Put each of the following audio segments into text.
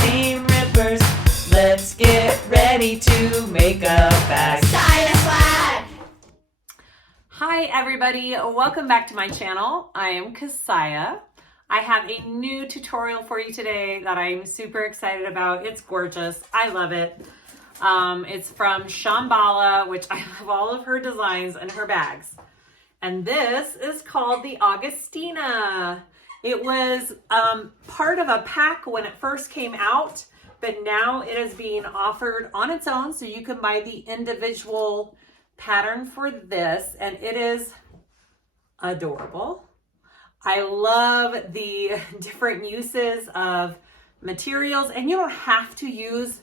seam rippers. Let's get ready to make a bag. SiahSwag! Hi everybody, welcome back to my channel. I am Kassiah. I have a new tutorial for you today that I'm super excited about. It's gorgeous. I love it. It's from Shamballa, which I love all of her designs and her bags. And this is called the Agustina. It was part of a pack when it first came out, but now it is being offered on its own, so you can buy the individual pattern for this, and it is adorable. I love the different uses of materials, and you don't have to use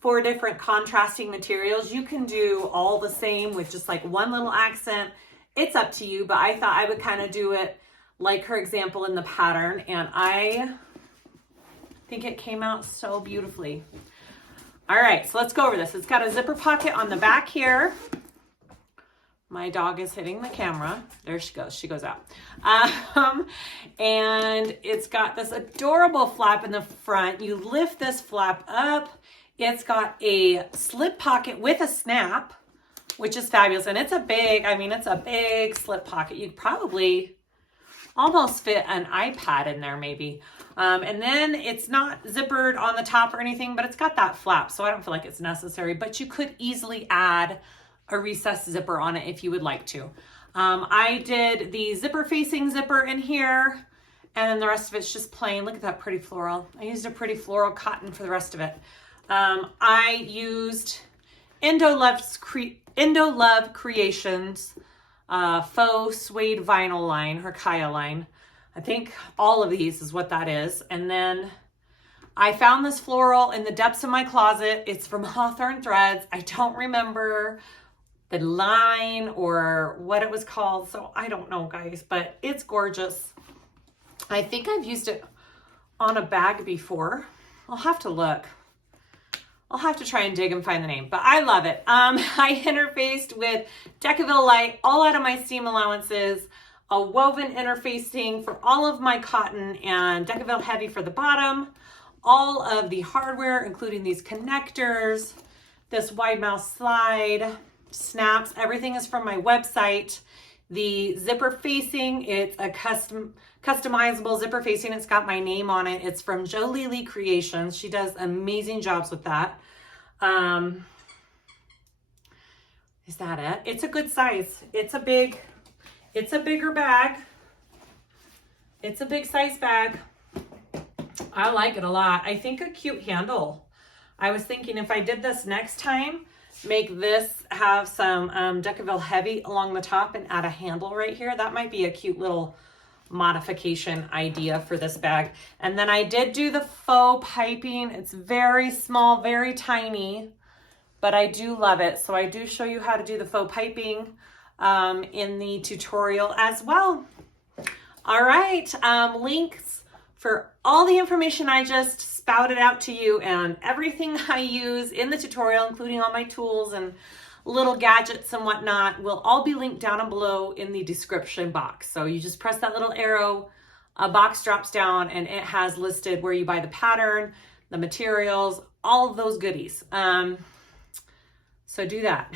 4 different contrasting materials. You can do all the same with just like one little accent. It's up to you, but I thought I would kind of do it like her example in the pattern, and I think it came out so beautifully. All right, so let's go over this. It's got a zipper pocket on the back here. My dog is hitting the camera. There she goes. She goes out. And it's got this adorable flap in the front. You lift this flap up. It's got a slip pocket with a snap, which is fabulous. And it's a big, it's a big slip pocket. You'd probably almost fit an iPad in there maybe. And then it's not zippered on the top or anything, but it's got that flap, so I don't feel like it's necessary, but you could easily add a recessed zipper on it if you would like to. I did the zipper facing zipper in here, and then the rest of it's just plain. Look at that pretty floral. I used a pretty floral cotton for the rest of it. I used Indo Love Creations Faux Suede Vinyl line, her Kassiah line. I think all of these is what that is. And then I found this floral in the depths of my closet. It's from Hawthorne Threads. I don't remember the line or what it was called, so I don't know, guys, but it's gorgeous. I think I've used it on a bag before. I'll have to look. I'll have to try and dig and find the name, but I love it. I interfaced with Decaville Light all out of my seam allowances, a woven interfacing for all of my cotton, and Decaville Heavy for the bottom. All of the hardware, including these connectors, this wide mouth slide, snaps, everything is from my website. The zipper facing, it's a customizable zipper facing. It's got my name on it. It's from Jolie Creations. She does amazing jobs with that. Is that it? It's a good size. It's a bigger bag. It's a big size bag. I like it a lot. I think a cute handle. I was thinking if I did this next time, make this have some Decaville Heavy along the top and add a handle right here. That might be a cute little modification idea for this bag. And then I did do the faux piping. It's very small, very tiny, but I do love it. So I do show you how to do the faux piping in the tutorial as well. All right, links for all the information I just spouted out to you and everything I use in the tutorial, including all my tools and little gadgets and whatnot, will all be linked down below in the description box. So you just press that little arrow, a box drops down, and it has listed where you buy the pattern, the materials, all of those goodies. So do that.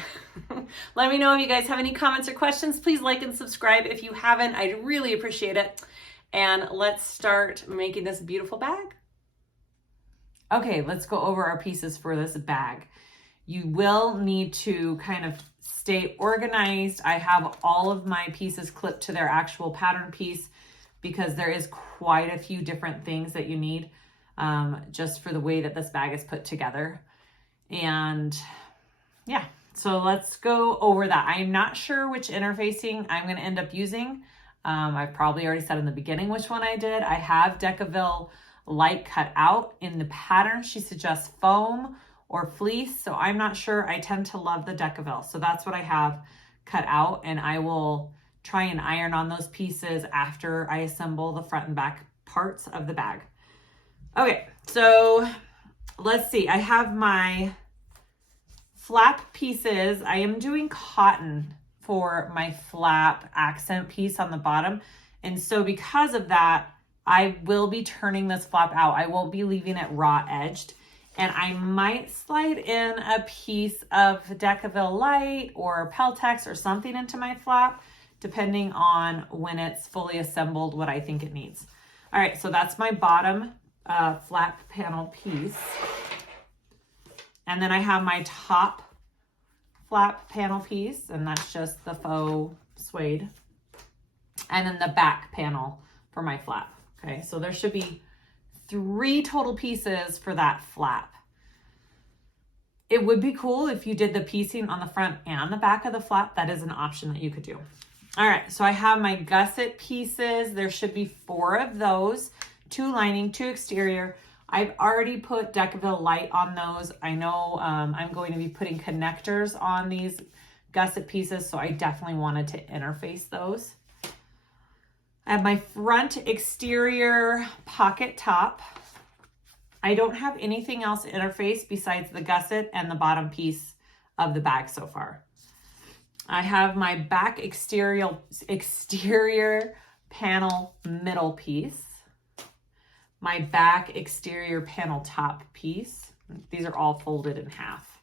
Let me know if you guys have any comments or questions. Please like and subscribe if you haven't. I'd really appreciate it. And let's start making this beautiful bag. Okay, let's go over our pieces for this bag. You will need to kind of stay organized. I have all of my pieces clipped to their actual pattern piece because there is quite a few different things that you need just for the way that this bag is put together. And yeah, so let's go over that. I'm not sure which interfacing I'm going to end up using. I've probably already said in the beginning which one I did. I have Decaville Light cut out. In the pattern, she suggests foam or fleece, so I'm not sure. I tend to love the Decaville, so that's what I have cut out, and I will try and iron on those pieces after I assemble the front and back parts of the bag. Okay, so let's see. I have my flap pieces. I am doing cotton for my flap accent piece on the bottom. And so because of that, I will be turning this flap out. I won't be leaving it raw edged. And I might slide in a piece of Decaville Light or Peltex or something into my flap, depending on when it's fully assembled, what I think it needs. All right, so that's my bottom flap panel piece. And then I have my top flap panel piece, and that's just the faux suede. And then the back panel for my flap. Okay, so there should be 3 total pieces for that flap. It would be cool if you did the piecing on the front and the back of the flap. That is an option that you could do. All right, so I have my gusset pieces. There should be 4 of those, 2 lining, 2 exterior. I've already put Decaville Light on those. I know I'm going to be putting connectors on these gusset pieces, so I definitely wanted to interface those. I have my front exterior pocket top. I don't have anything else interfaced besides the gusset and the bottom piece of the bag so far. I have my back exterior panel middle piece, my back exterior panel top piece. These are all folded in half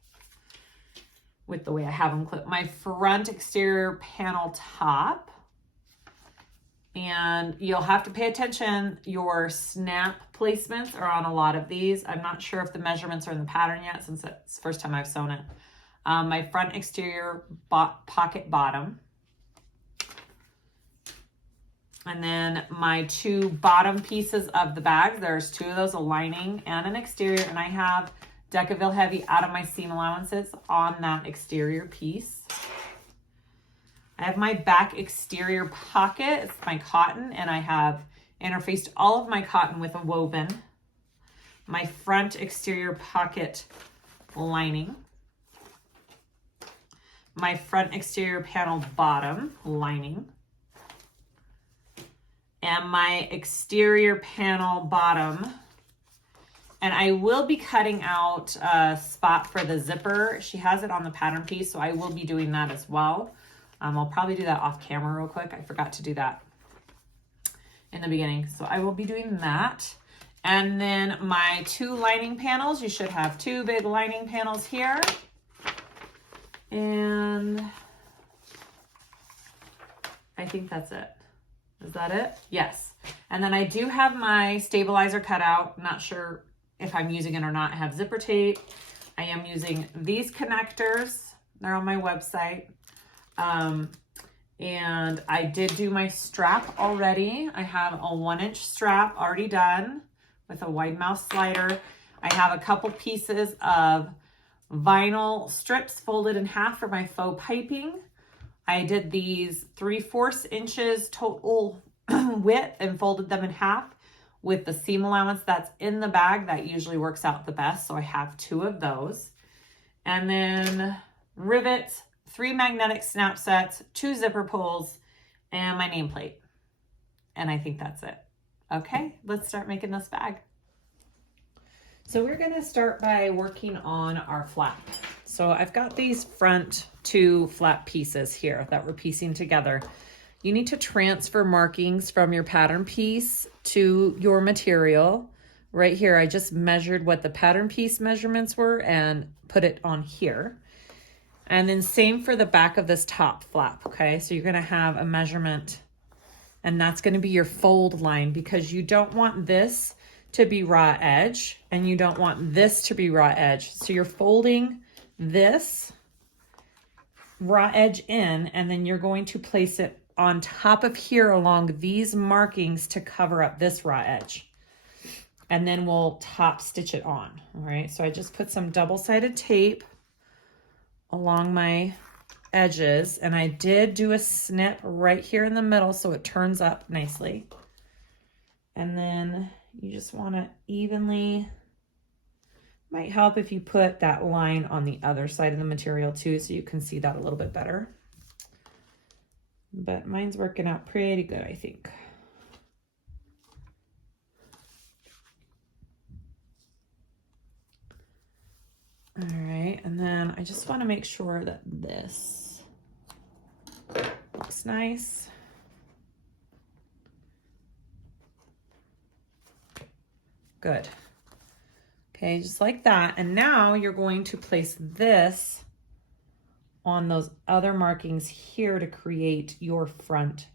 with the way I have them clipped. My front exterior panel top. And you'll have to pay attention. Your snap placements are on a lot of these. I'm not sure if the measurements are in the pattern yet since it's the first time I've sewn it. My front exterior pocket bottom. And then my 2 bottom pieces of the bag. There's 2 of those, a lining and an exterior. And I have Decaville Heavy out of my seam allowances on that exterior piece. I have my back exterior pocket. It's my cotton, and I have interfaced all of my cotton with a woven. My front exterior pocket lining. My front exterior panel bottom lining. And my exterior panel bottom. And I will be cutting out a spot for the zipper. She has it on the pattern piece, so I will be doing that as well. I'll probably do that off camera real quick. I forgot to do that in the beginning. So I will be doing that. And then my 2 lining panels. You should have 2 big lining panels here. And I think that's it. Is that it? Yes. And then I do have my stabilizer cut out. Not sure if I'm using it or not. I have zipper tape. I am using these connectors. They're on my website. And I did do my strap already. I have a 1-inch strap already done with a wide mouth slider. I have a couple pieces of vinyl strips folded in half for my faux piping. I did these 3/4 inches total width and folded them in half with the seam allowance that's in the bag. That usually works out the best. So I have 2 of those. And then rivets, 3 magnetic snap sets, 2 zipper pulls, and my nameplate. And I think that's it. Okay, let's start making this bag. So we're gonna start by working on our flap. So I've got these front 2 flap pieces here that we're piecing together. You need to transfer markings from your pattern piece to your material. Right here, I just measured what the pattern piece measurements were and put it on here. And then same for the back of this top flap, okay? So you're gonna have a measurement, and that's gonna be your fold line, because you don't want this to be raw edge and you don't want this to be raw edge. So you're folding this raw edge in, and then you're going to place it on top of here along these markings to cover up this raw edge. And then we'll top stitch it on, all right? So I just put some double-sided tape along my edges, and I did do a snip right here in the middle so it turns up nicely. And then you just want to evenly, might help if you put that line on the other side of the material too, so you can see that a little bit better. But mine's working out pretty good, I think. All right, and then I just want to make sure that this looks nice. Good. Okay, just like that. And now you're going to place this on those other markings here to create your front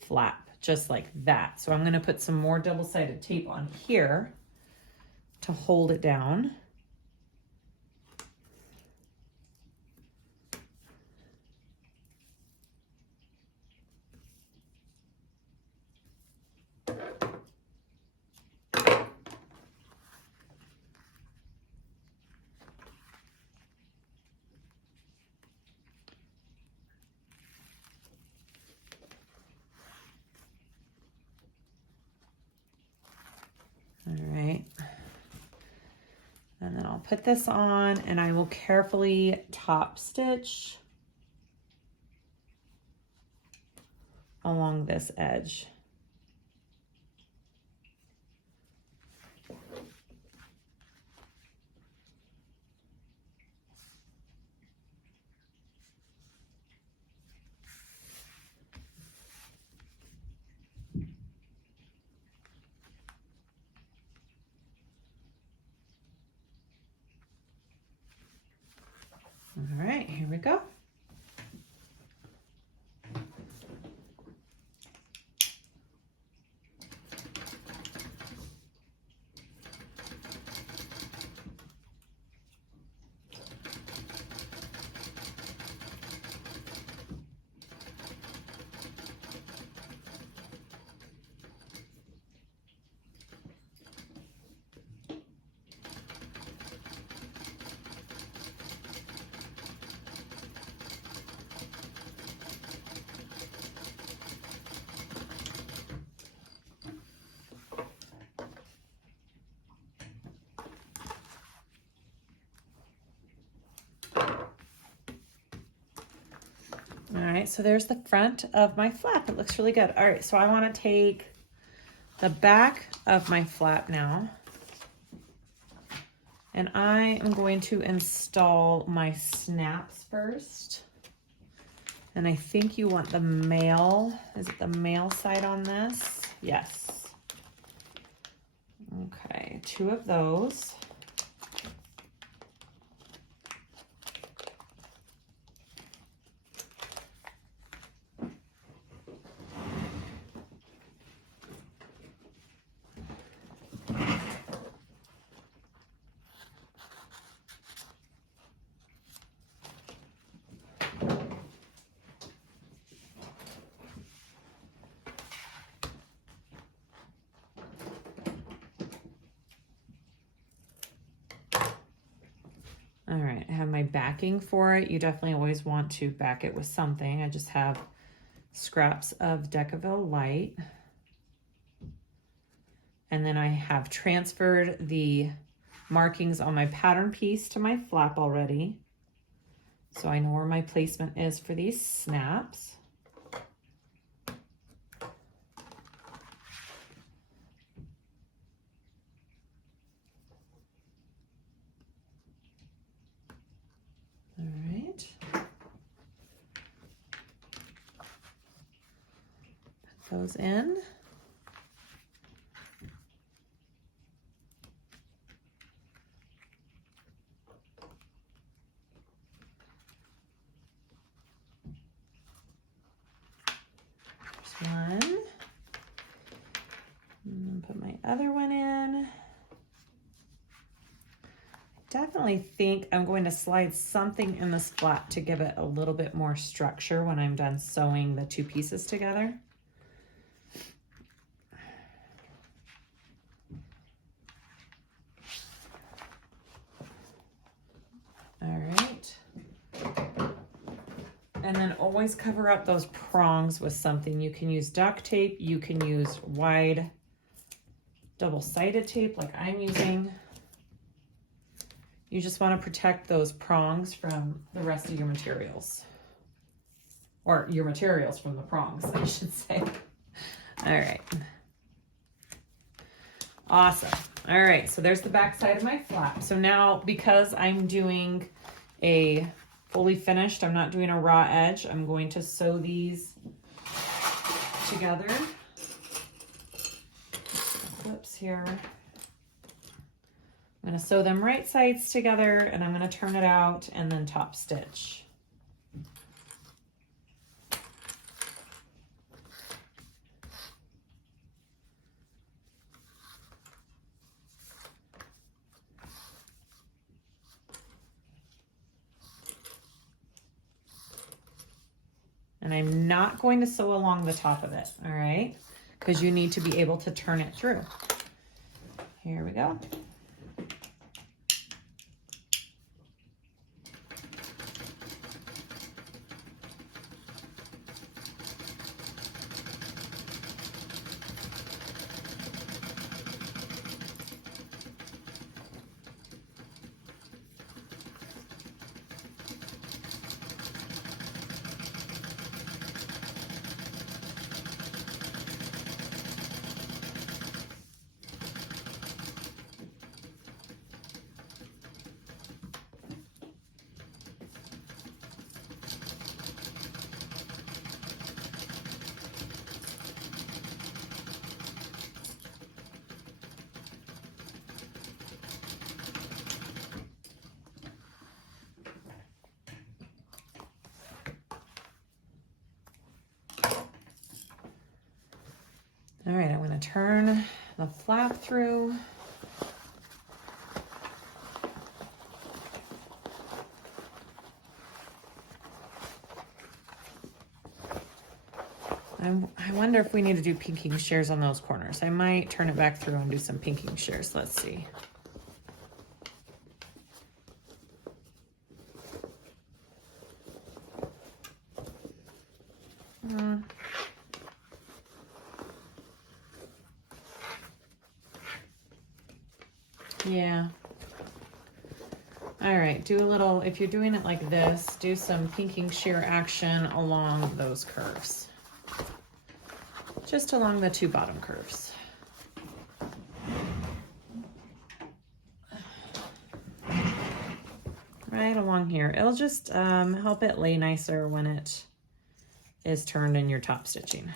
flap, just like that. So I'm going to put some more double-sided tape on here to hold it down. All right. And then I'll put this on and I will carefully top stitch along this edge. All right, here we go. All right, so there's the front of my flap. It looks really good. All right, so I want to take the back of my flap now, and I am going to install my snaps first. And I think you want the male, is it the male side on this? Yes. Okay, 2 of those. All right, I have my backing for it. You definitely always want to back it with something. I just have scraps of Decaville Light. And then I have transferred the markings on my pattern piece to my flap already. So I know where my placement is for these snaps. All right. Put those in. There's one. And then put my other one in. Definitely think I'm going to slide something in this flap to give it a little bit more structure when I'm done sewing the 2 pieces together. All right. And then always cover up those prongs with something. You can use duct tape, you can use wide double-sided tape like I'm using. You just want to protect those prongs from the rest of your materials. Or your materials from the prongs, I should say. All right. Awesome. All right, so there's the back side of my flap. So now, because I'm doing a fully finished, I'm not doing a raw edge, I'm going to sew these together. Clips here. I'm going to sew them right sides together, and I'm going to turn it out and then top stitch. And I'm not going to sew along the top of it, all right? Because you need to be able to turn it through. Here we go. All right, I'm going to turn the flap through. I wonder if we need to do pinking shears on those corners. I might turn it back through and do some pinking shears. Let's see. Yeah. All right, do a little, if you're doing it like this, do some pinking shear action along those curves. Just along the two bottom curves. Right along here. It'll just help it lay nicer when it is turned in your top stitching.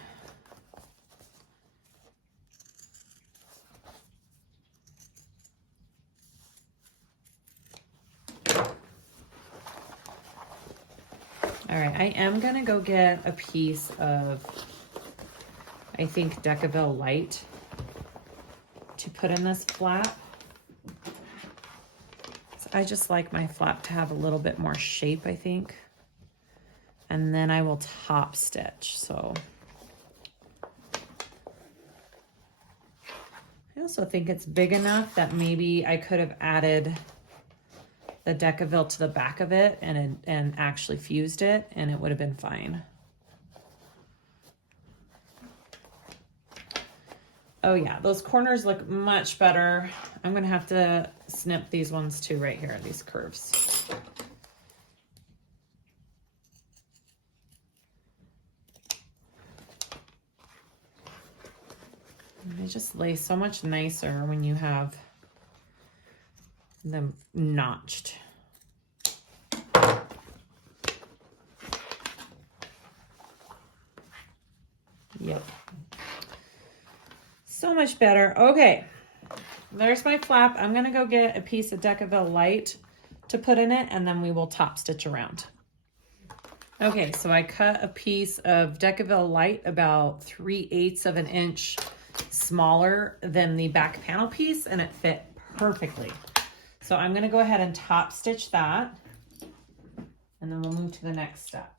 All right, I am gonna go get a piece of, I think, Decaville Light to put in this flap. So I just like my flap to have a little bit more shape, I think. And then I will top stitch, so. I also think it's big enough that maybe I could have added the Decaville to the back of it and actually fused it, and it would have been fine. Oh yeah, those corners look much better. I'm gonna have to snip these ones too right here, these curves. And they just lay so much nicer when you have them notched. Yep. So much better. Okay, there's my flap. I'm gonna go get a piece of Decaville Light to put in it, and then we will top stitch around. Okay, so I cut a piece of Decaville Light about 3/8 of an inch smaller than the back panel piece, and it fit perfectly. So I'm gonna go ahead and top stitch that, and then we'll move to the next step.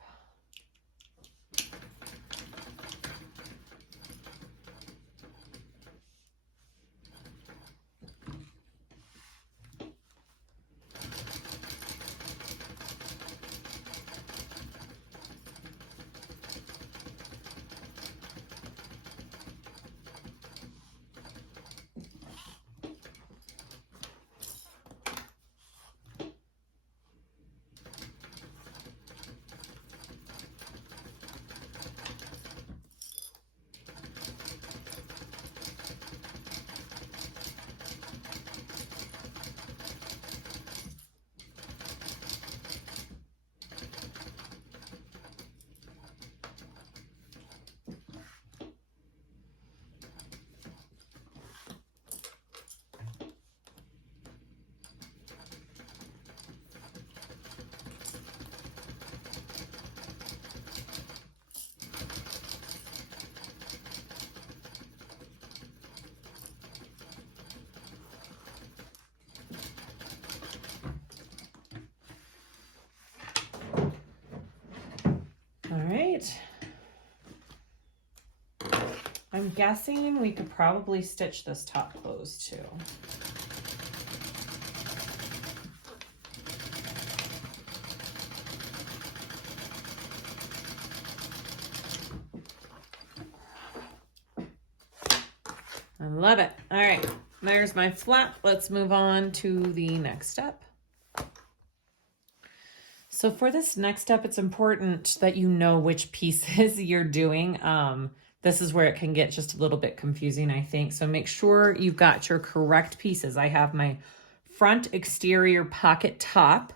right. I'm guessing we could probably stitch this top closed too. I love it. All right, there's my flap. Let's move on to the next step. So for this next step, it's important that you know which pieces you're doing. This is where it can get just a little bit confusing, I think. So make sure you've got your correct pieces. I have my front exterior pocket top,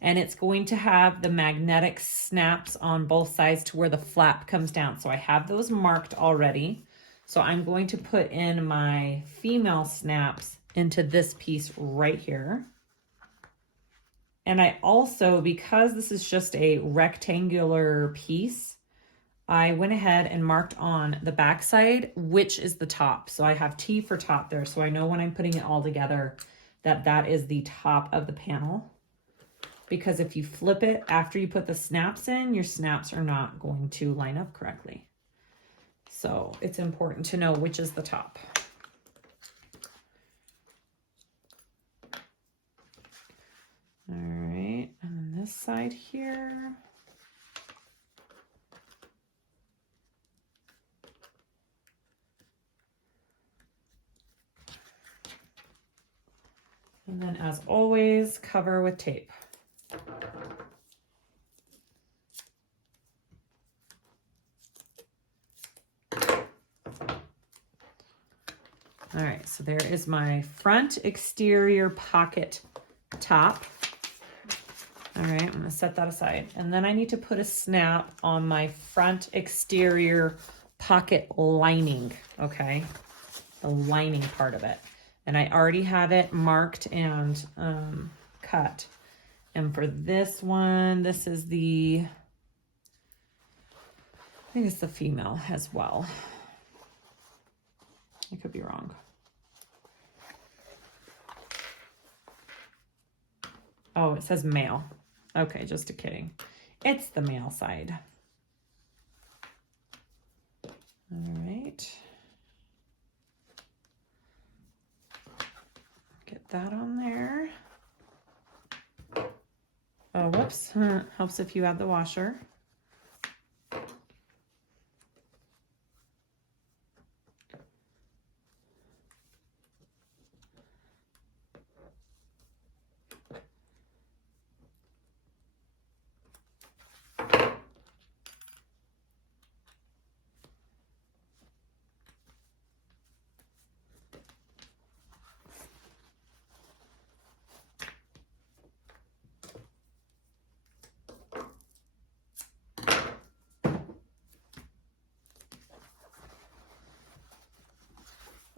and it's going to have the magnetic snaps on both sides to where the flap comes down. So I have those marked already. So I'm going to put in my female snaps into this piece right here. And I also, because this is just a rectangular piece, I went ahead and marked on the back side, which is the top. So I have T for top there. So I know when I'm putting it all together that that is the top of the panel. Because if you flip it after you put the snaps in, your snaps are not going to line up correctly. So it's important to know which is the top. All right, and then this side here. And then as always, cover with tape. All right, so there is my front exterior pocket top. All right, I'm gonna set that aside. And then I need to put a snap on my front exterior pocket lining, okay? The lining part of it. And I already have it marked and cut. And for this one, this is the, I think it's the female as well. I could be wrong. Oh, it says male. Okay, just a kidding. It's the male side. All right. Get that on there. Oh, whoops. Helps if you add the washer.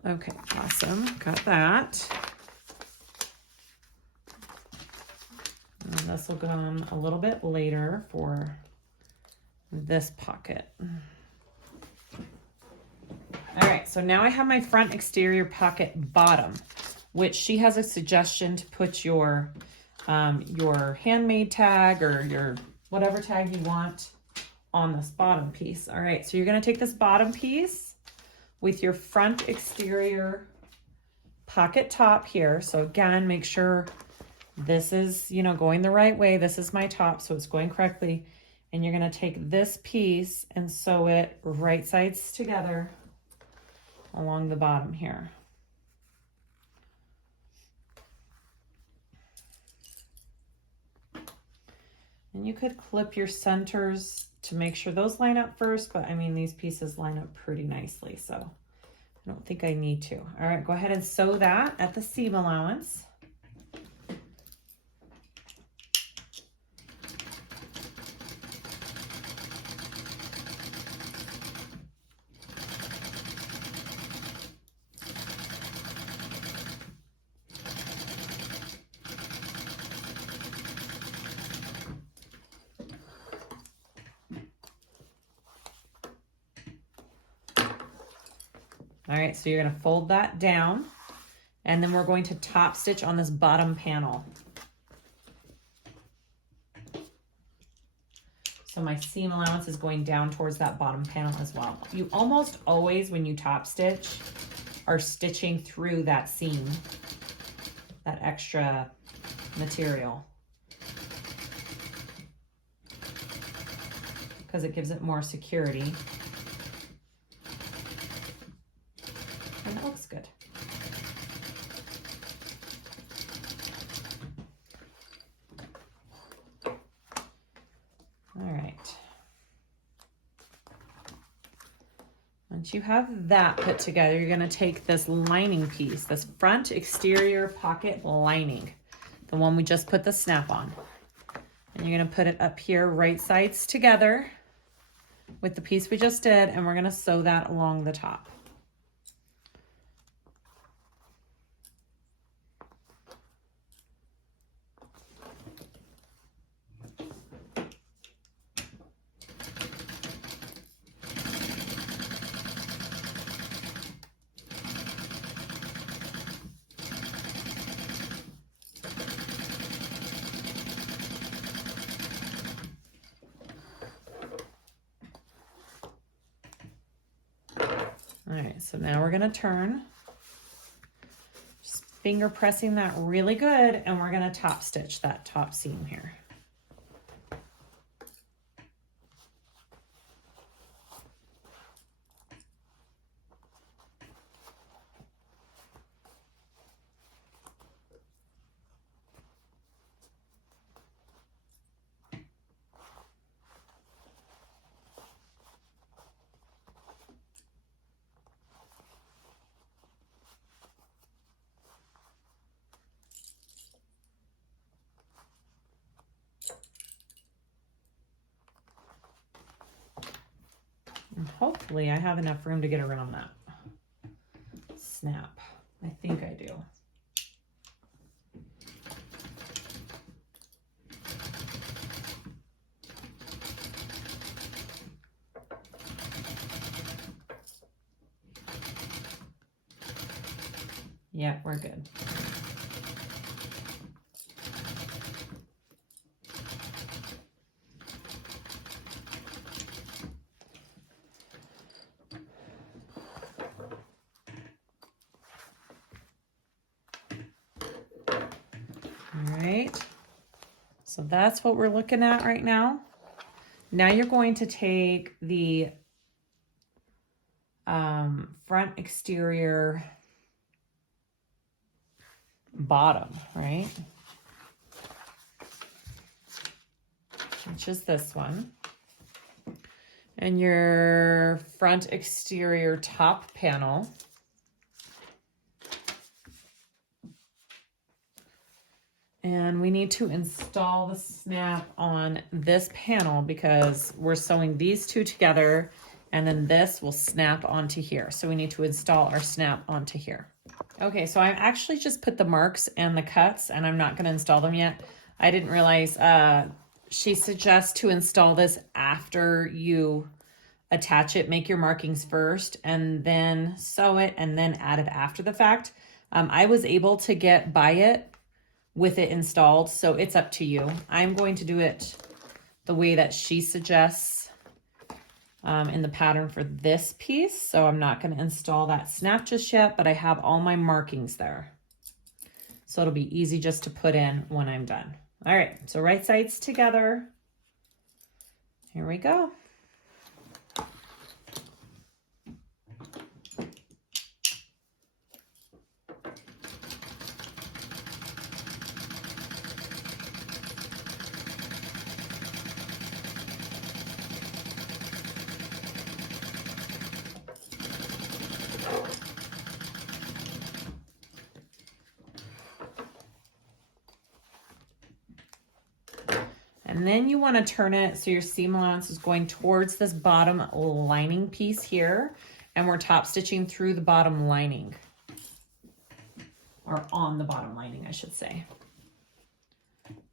Okay, awesome. Got that. And this will come a little bit later for this pocket. All right, so now I have my front exterior pocket bottom, which she has a suggestion to put your handmade tag or your whatever tag you want on this bottom piece. All right, so you're gonna take this bottom piece with your front exterior pocket top here. So again, make sure this is, you know, going the right way. This is my top, so it's going correctly. And you're gonna take this piece and sew it right sides together along the bottom here. And you could clip your centers to make sure those line up first, but I mean, these pieces line up pretty nicely, so I don't think I need to. All right, go ahead and sew that at the seam allowance. All right, so you're gonna fold that down, and then we're going to top stitch on this bottom panel. So my seam allowance is going down towards that bottom panel as well. You almost always, when you top stitch, are stitching through that seam, that extra material, because it gives it more security. And it looks good. All right. Once you have that put together, you're going to take this lining piece, this front exterior pocket lining, the one we just put the snap on, and you're going to put it up here, right sides together with the piece we just did, and we're going to sew that along the top. All right, so now we're gonna turn, just finger pressing that really good, and we're gonna top stitch that top seam here. And hopefully I have enough room to get around that snap. I think I do. Yeah, we're good. All right, so that's what we're looking at right now. Now you're going to take the front exterior bottom, right? Which is this one. And your front exterior top panel. And we need to install the snap on this panel because we're sewing these two together and then this will snap onto here. So we need to install our snap onto here. Okay, so I actually just put the marks and the cuts and I'm not gonna install them yet. I didn't realize she suggests to install this after you attach it, make your markings first and then sew it and then add it after the fact. I was able to get by it with it installed, so it's up to you. I'm going to do it the way that she suggests in the pattern for this piece, so I'm not going to install that snap just yet, but I have all my markings there. So it'll be easy just to put in when I'm done. All right, so right sides together. Here we go. And then you want to turn it so your seam allowance is going towards this bottom lining piece here, and we're top stitching through the bottom lining, or on the bottom lining, I should say,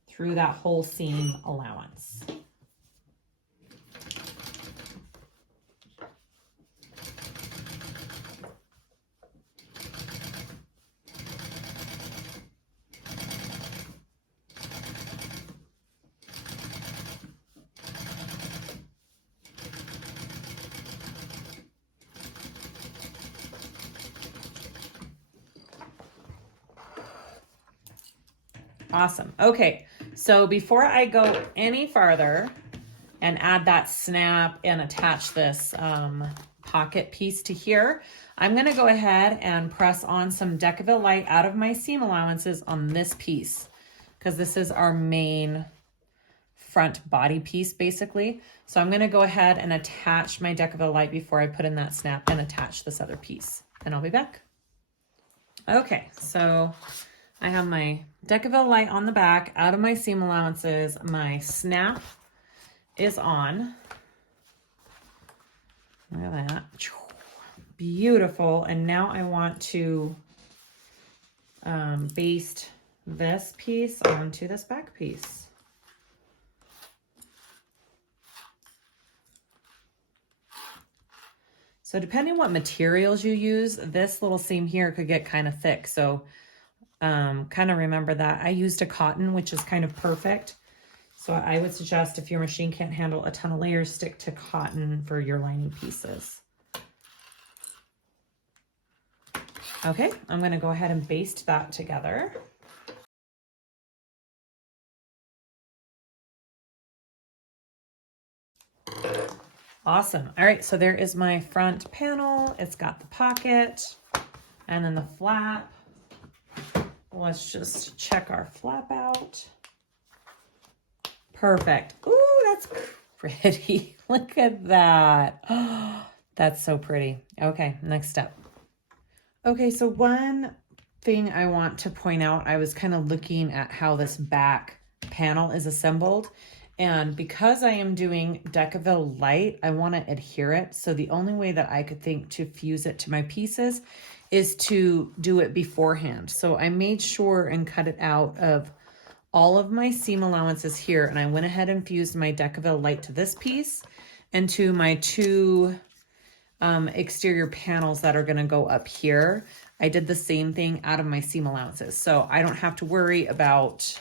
through that whole seam allowance. Awesome. Okay, so before I go any farther and add that snap and attach this pocket piece to here, I'm gonna go ahead and press on some Decaville Light out of my seam allowances on this piece, because this is our main front body piece basically. So I'm gonna go ahead and attach my Decaville Light before I put in that snap and attach this other piece, and I'll be back. Okay, so I have my Decaville Light on the back out of my seam allowances. My snap is on. Look at that. Beautiful. And now I want to baste this piece onto this back piece. So depending what materials you use, this little seam here could get kind of thick. So kind of remember that. I used a cotton, which is kind of perfect. So I would suggest if your machine can't handle a ton of layers, stick to cotton for your lining pieces. Okay, I'm going to go ahead and baste that together. Awesome. All right, so there is my front panel. It's got the pocket and then the flap. Let's just check our flap out. Perfect. Ooh, that's pretty. Look at that. Oh, that's so pretty. Okay, next step. Okay, so one thing I want to point out, I was kind of looking at how this back panel is assembled. And because I am doing Decaville Light, I want to adhere it. So the only way that I could think to fuse it to my pieces is to do it beforehand. So I made sure and cut it out of all of my seam allowances here. And I went ahead and fused my Decaville Light to this piece and to my two exterior panels that are going to go up here. I did the same thing out of my seam allowances. So I don't have to worry about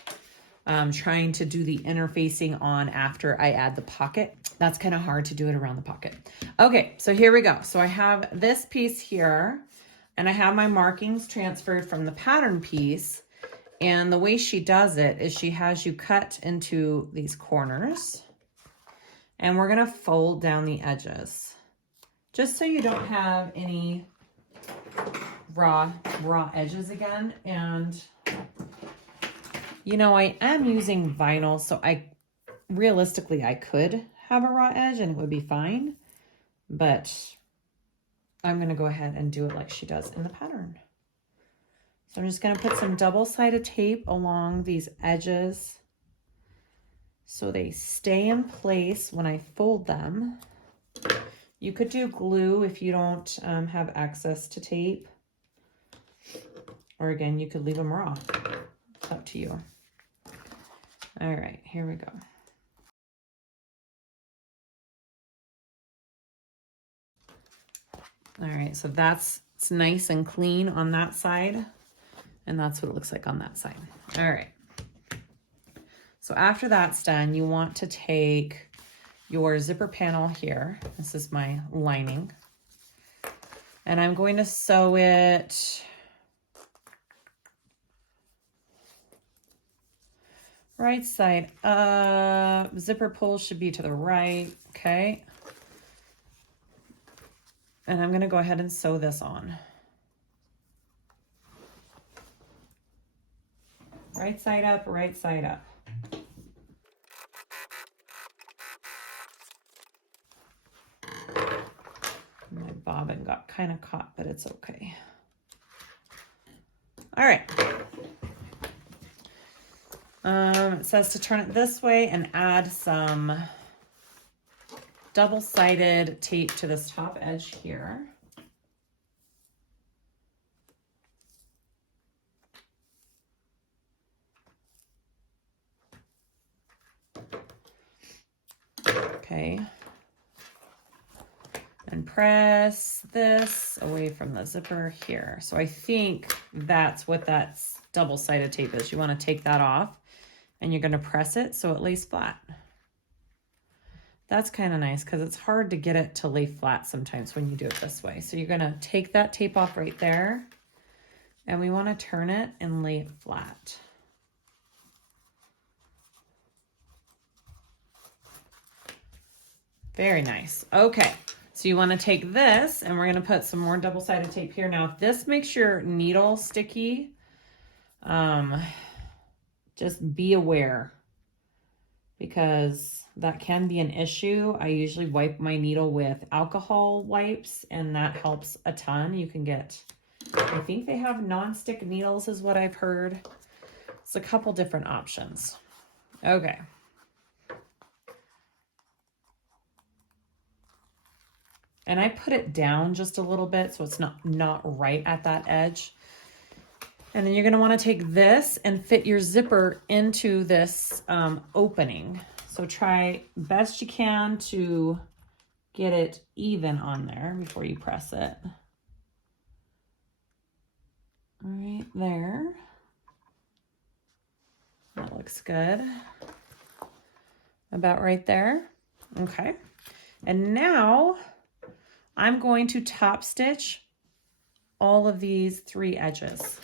trying to do the interfacing on after I add the pocket. That's kind of hard to do it around the pocket. Okay, so here we go. So I have this piece here and I have my markings transferred from the pattern piece. And the way she does it is she has you cut into these corners and we're going to fold down the edges just so you don't have any raw edges again. And you know, I am using vinyl, so realistically I could have a raw edge and it would be fine, but I'm going to go ahead and do it like she does in the pattern. So I'm just going to put some double-sided tape along these edges so they stay in place when I fold them. You could do glue if you don't have access to tape, or again, you could leave them raw. It's up to you. All right, here we go. All right, so it's nice and clean on that side, and that's what it looks like on that side. All right. So after that's done, you want to take your zipper panel here. This is my lining. And I'm going to sew it right side up. Zipper pull should be to the right. Okay. And I'm going to go ahead and sew this on. Right side up, right side up. My bobbin got kind of caught, but it's okay. All right. It says to turn it this way and add some double-sided tape to this top edge here. Okay. And press this away from the zipper here. So I think that's what that double-sided tape is. You want to take that off and you're going to press it so it lays flat. That's kind of nice because it's hard to get it to lay flat sometimes when you do it this way. So you're going to take that tape off right there and we want to turn it and lay it flat. Very nice. Okay, so you want to take this and we're going to put some more double-sided tape here. Now, if this makes your needle sticky, just be aware because that can be an issue. I usually wipe my needle with alcohol wipes and that helps a ton. You can get, I think they have non-stick needles is what I've heard. It's a couple different options. Okay. And I put it down just a little bit so it's not right at that edge. And then you're going to want to take this and fit your zipper into this opening. So try best you can to get it even on there before you press it. All right, there. That looks good. About right there. Okay. And now I'm going to top stitch all of these 3 edges.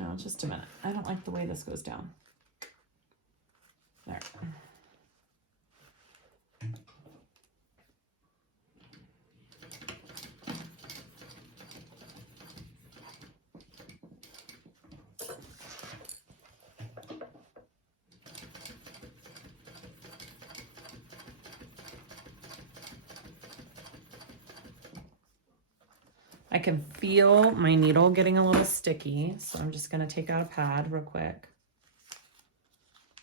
Oh, just a minute. I don't like the way this goes down. There. I can feel my needle getting a little sticky, so I'm just going to take out a pad real quick.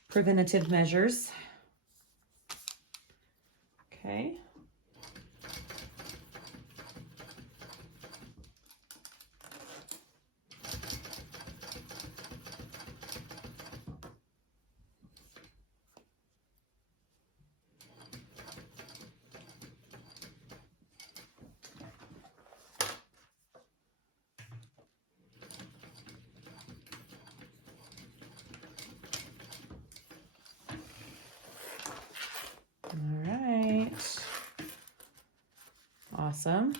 Preventative measures. Okay. Awesome.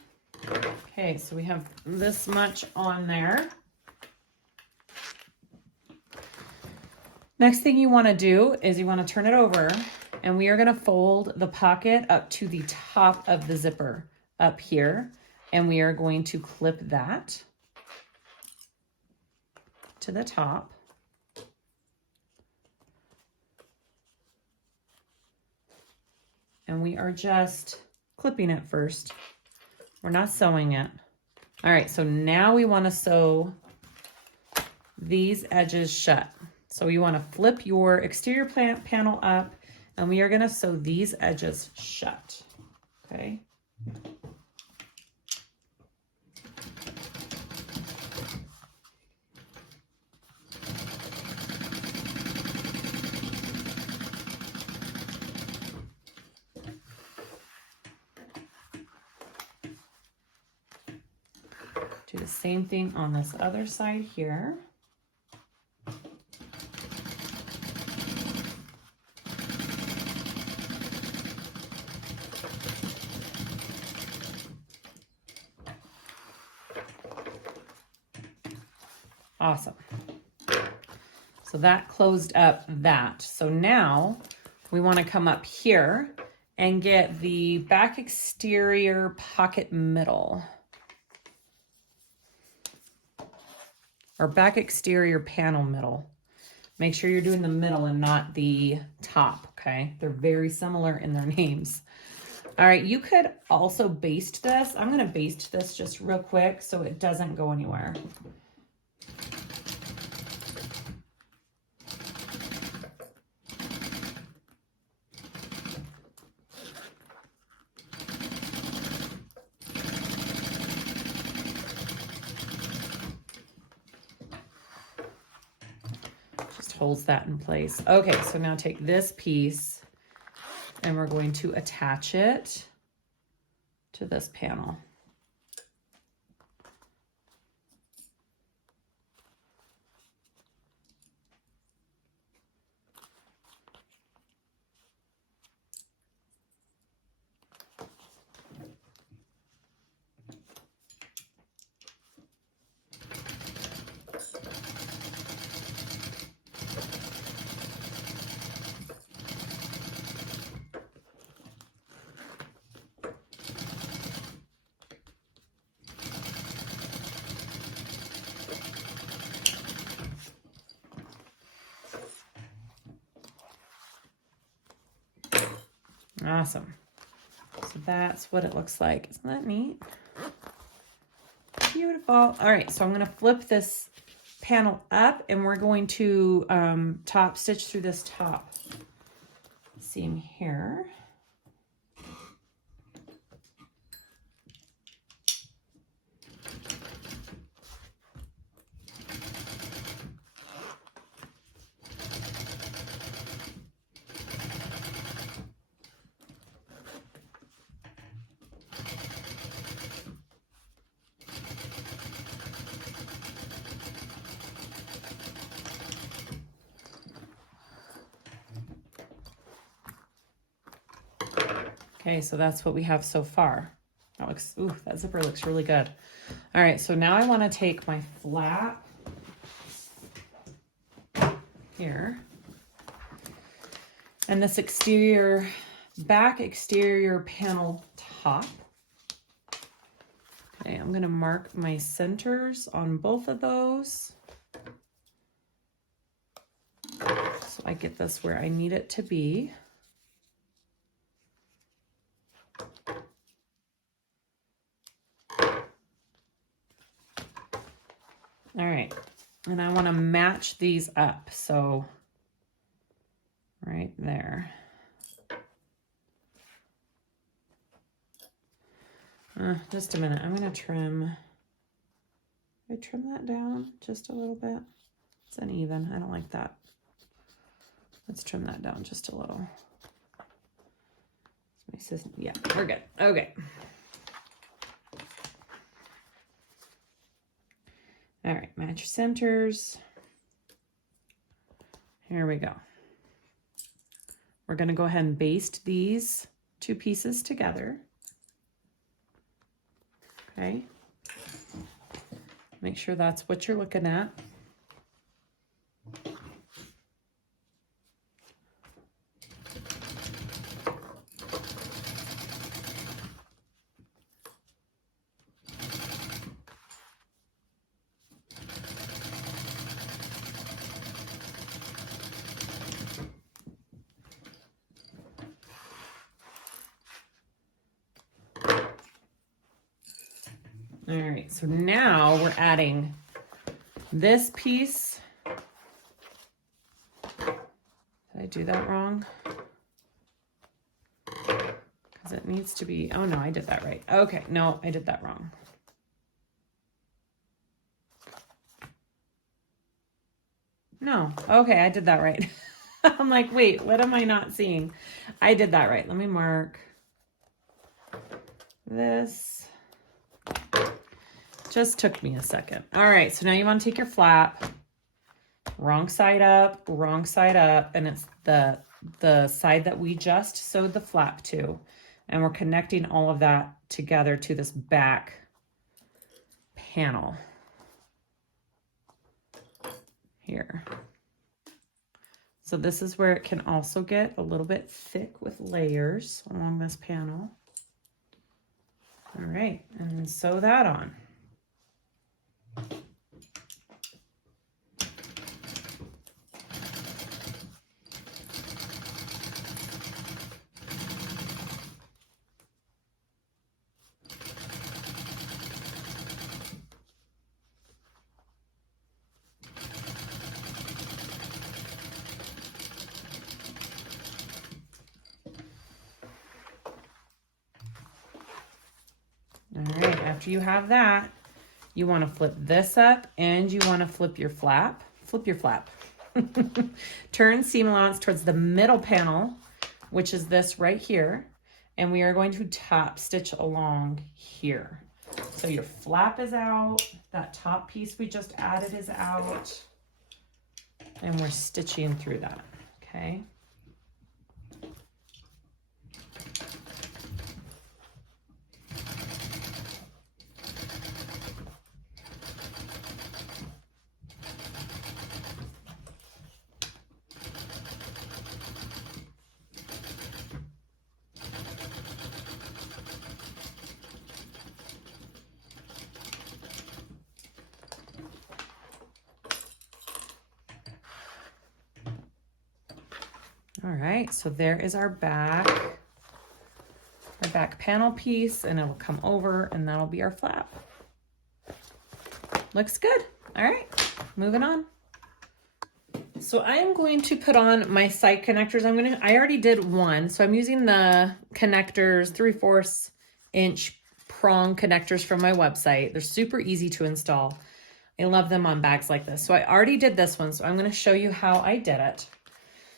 Okay, so we have this much on there. Next thing you want to do is you want to turn it over and we are going to fold the pocket up to the top of the zipper up here. And we are going to clip that to the top. And we are just clipping it first. We're not sewing it. All right, so now we want to sew these edges shut. So you want to flip your exterior panel up and we are going to sew these edges shut. Okay. Do the same thing on this other side here. Awesome. So that closed up that. So now we want to come up here and get the back exterior pocket middle. Or back exterior panel middle. Make sure you're doing the middle and not the top, okay? They're very similar in their names. All right, you could also baste this. I'm gonna baste this just real quick so it doesn't go anywhere. Holds that in place. Okay, so now take this piece and we're going to attach it to this panel. Awesome. So that's what it looks like. Isn't that neat? Beautiful. All right, so I'm going to flip this panel up and we're going to top stitch through this top seam here. Okay, so that's what we have so far. That looks, ooh, that zipper looks really good. All right, so now I want to take my flap here and this exterior, back exterior panel top. Okay, I'm going to mark my centers on both of those. So I get this where I need it to be. All right, and I want to match these up, so right there. Just a minute, I'm going to trim. I trim that down just a little bit. It's uneven, I don't like that. Let's trim that down just a little. Yeah, we're good. Okay. All right, match your centers. Here we go. We're going to go ahead and baste these two pieces together. Okay. Make sure that's what you're looking at. All right, so now we're adding this piece. Did I do that wrong? Because it needs to be, oh no, I did that right. Okay, no, I did that wrong. No, okay, I did that right. I'm like, wait, what am I not seeing? I did that right. Let me mark this. Just took me a second. All right, so now you want to take your flap, wrong side up, and it's the side that we just sewed the flap to, and we're connecting all of that together to this back panel here. So this is where it can also get a little bit thick with layers along this panel. All right, and then sew that on. All right, after you have that, you want to flip this up and you want to flip your flap. Flip your flap. Turn seam allowance towards the middle panel, which is this right here. And we are going to top stitch along here. So your flap is out. That top piece we just added is out. And we're stitching through that, okay? All right, so there is our back back panel piece and it'll come over and that'll be our flap. Looks good. All right, moving on. So I am going to put on my side connectors. I already did one. So I'm using the connectors, 3/4 inch prong connectors from my website. They're super easy to install. I love them on bags like this. So I already did this one. So I'm going to show you how I did it.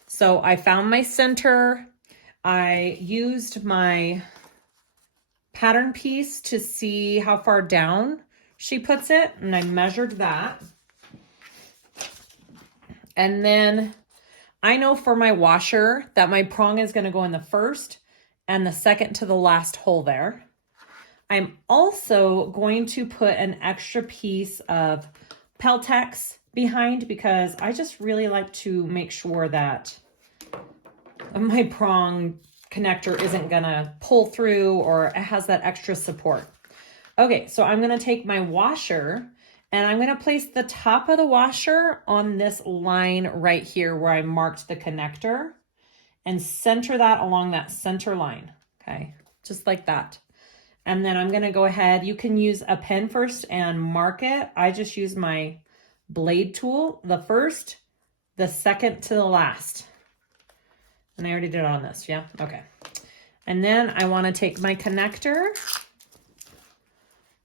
So I found my center. I used my pattern piece to see how far down she puts it. And I measured that. And then I know for my washer that my prong is going to go in the first and the second to the last hole there. I'm also going to put an extra piece of Peltex behind because I just really like to make sure that my prong connector isn't going to pull through or it has that extra support. Okay, so I'm going to take my washer and I'm going to place the top of the washer on this line right here where I marked the connector and center that along that center line. Okay, just like that. And then I'm going to go ahead. You can use a pen first and mark it. I just use my blade tool, the first, the second to the last. And I already did it on this. Yeah. Okay. And then I want to take my connector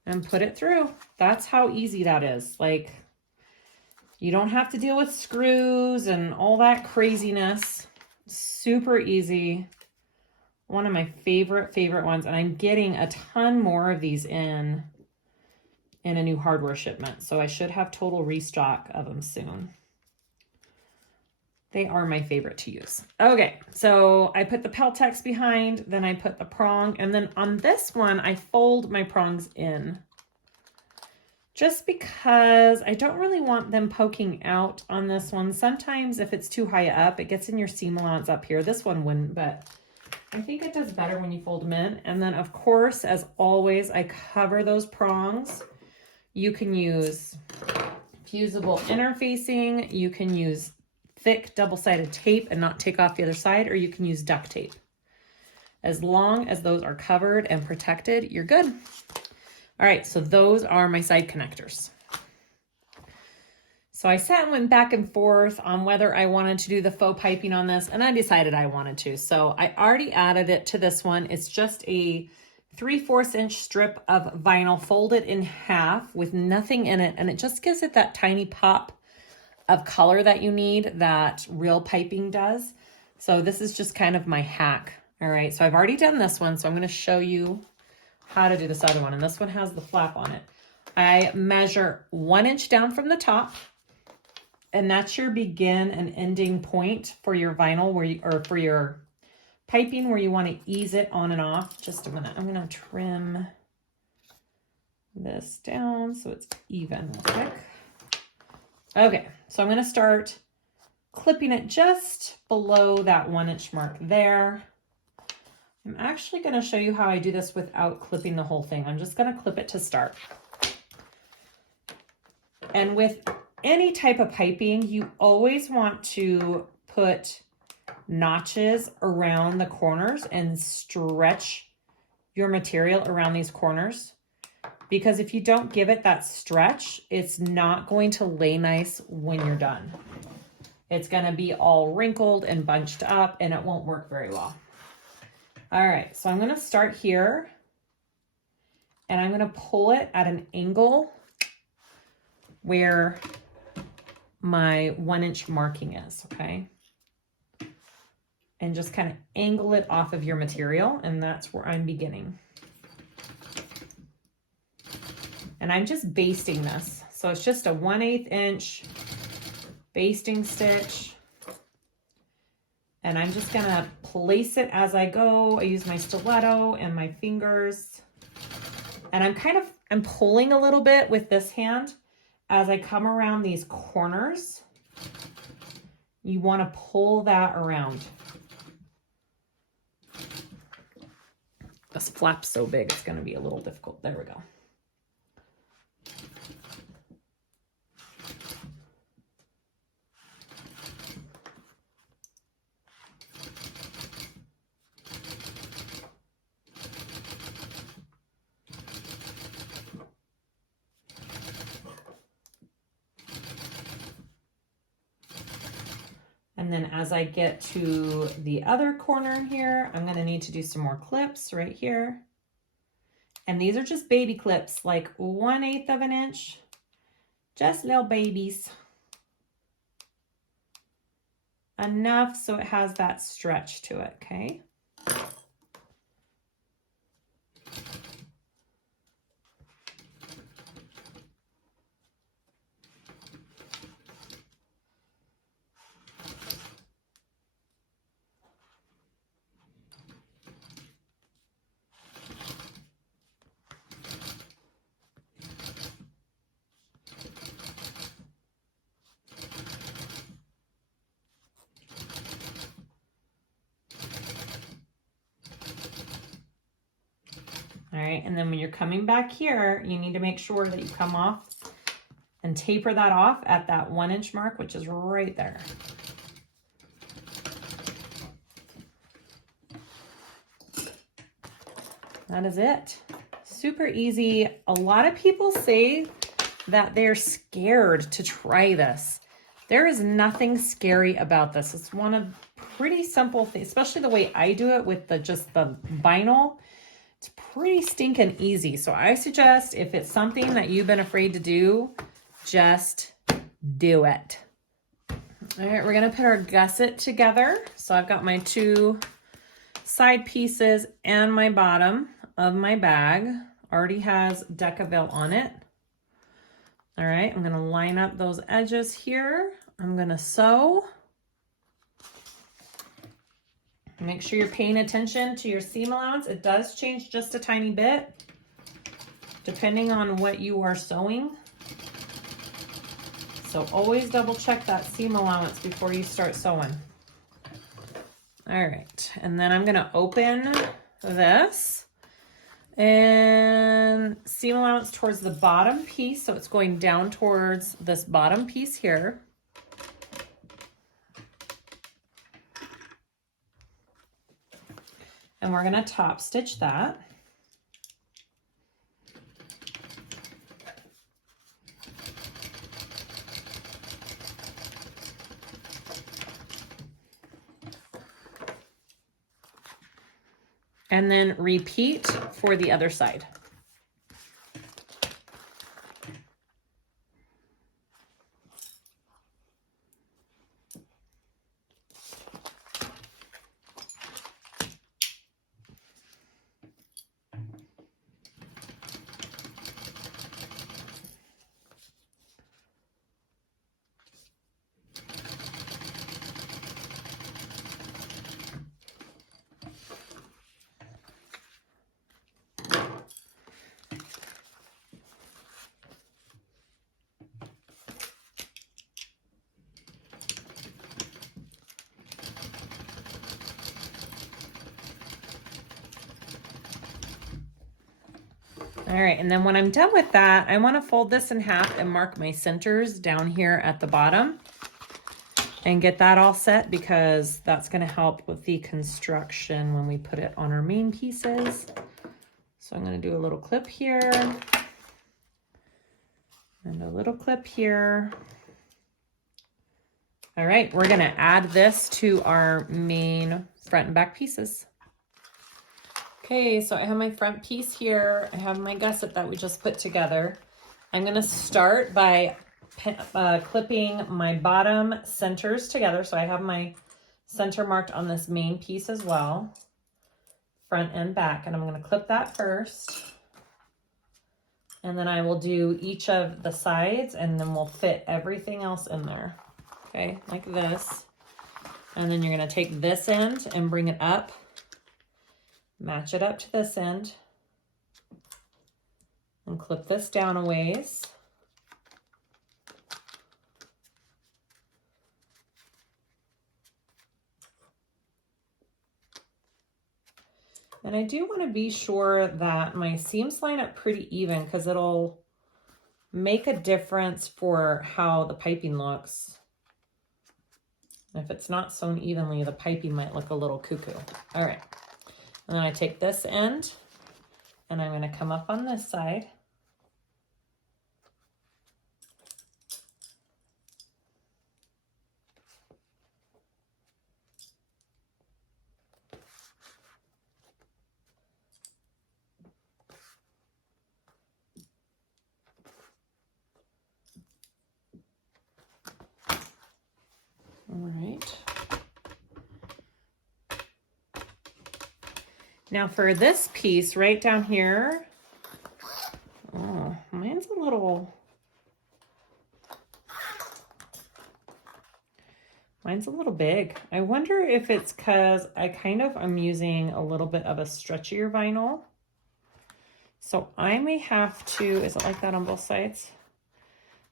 and put it through. That's how easy that is. Like, you don't have to deal with screws and all that craziness. Super easy. One of my favorite ones. And I'm getting a ton more of these in a new hardware shipment. So I should have total restock of them soon. They are my favorite to use. Okay, so I put the Peltex behind, then I put the prong, and then on this one, I fold my prongs in. Just because I don't really want them poking out on this one. Sometimes if it's too high up, it gets in your seam allowance up here. This one wouldn't, but I think it does better when you fold them in. And then of course, as always, I cover those prongs. You can use fusible interfacing. You can use thick double-sided tape and not take off the other side, or you can use duct tape. As long as those are covered and protected, you're good. All right, so those are my side connectors. So I sat and went back and forth on whether I wanted to do the faux piping on this, and I decided I wanted to. So I already added it to this one. It's just a 3/4 inch strip of vinyl folded in half with nothing in it, and it just gives it that tiny pop of color that you need that real piping does. So this is just kind of my hack. All right, so I've already done this one, so I'm going to show you how to do this other one. And this one has the flap on it. I measure 1 inch down from the top, and that's your begin and ending point for your vinyl or for your piping where you want to ease it on and off. Just a minute. I'm going to trim this down so it's even real quick. Okay, so I'm going to start clipping it just below that 1 inch mark there. I'm actually going to show you how I do this without clipping the whole thing. I'm just going to clip it to start. And with any type of piping, you always want to put notches around the corners and stretch your material around these corners. Because if you don't give it that stretch, it's not going to lay nice when you're done. It's going to be all wrinkled and bunched up and it won't work very well. All right, so I'm going to start here and I'm going to pull it at an angle where my 1 inch marking is, okay? And just kind of angle it off of your material, and that's where I'm beginning. And I'm just basting this. So it's just a 1/8 inch basting stitch. And I'm just gonna place it as I go. I use my stiletto and my fingers. And I'm pulling a little bit with this hand as I come around these corners. You wanna pull that around. This flap's so big, it's gonna be a little difficult. There we go. And then as I get to the other corner here, I'm gonna need to do some more clips right here. And these are just baby clips, like 1/8 of an inch, just little babies. Enough so it has that stretch to it, okay? All right, and then when you're coming back here, you need to make sure that you come off and taper that off at that 1 inch mark, which is right there. That is it. Super easy. A lot of people say that they're scared to try this. There is nothing scary about this. It's one of pretty simple things, especially the way I do it with just the vinyl. It's pretty stinking easy. So I suggest if it's something that you've been afraid to do, just do it. All right, we're gonna put our gusset together. So I've got my 2 side pieces and my bottom of my bag. Already has Decaville on it. All right, I'm gonna line up those edges here. I'm gonna sew. Make sure you're paying attention to your seam allowance. It does change just a tiny bit, depending on what you are sewing. So always double check that seam allowance before you start sewing. All right, and then I'm gonna open this and seam allowance towards the bottom piece. So it's going down towards this bottom piece here. And we're gonna top stitch that. And then repeat for the other side. All right, and then when I'm done with that, I want to fold this in half and mark my centers down here at the bottom and get that all set, because that's going to help with the construction when we put it on our main pieces. So I'm going to do a little clip here and a little clip here. All right, we're going to add this to our main front and back pieces. Okay, so I have my front piece here. I have my gusset that we just put together. I'm gonna start by clipping my bottom centers together. So I have my center marked on this main piece as well, front and back, and I'm gonna clip that first. And then I will do each of the sides, and then we'll fit everything else in there. Okay, like this. And then you're gonna take this end and bring it up. Match it up to this end and clip this down a ways. And I do want to be sure that my seams line up pretty even, because it'll make a difference for how the piping looks. If it's not sewn evenly, the piping might look a little cuckoo. All right. And then I take this end and I'm going to come up on this side. Now for this piece right down here, oh, mine's a little big. I wonder if it's because I'm using a little bit of a stretchier vinyl. So I may have to, is it like that on both sides?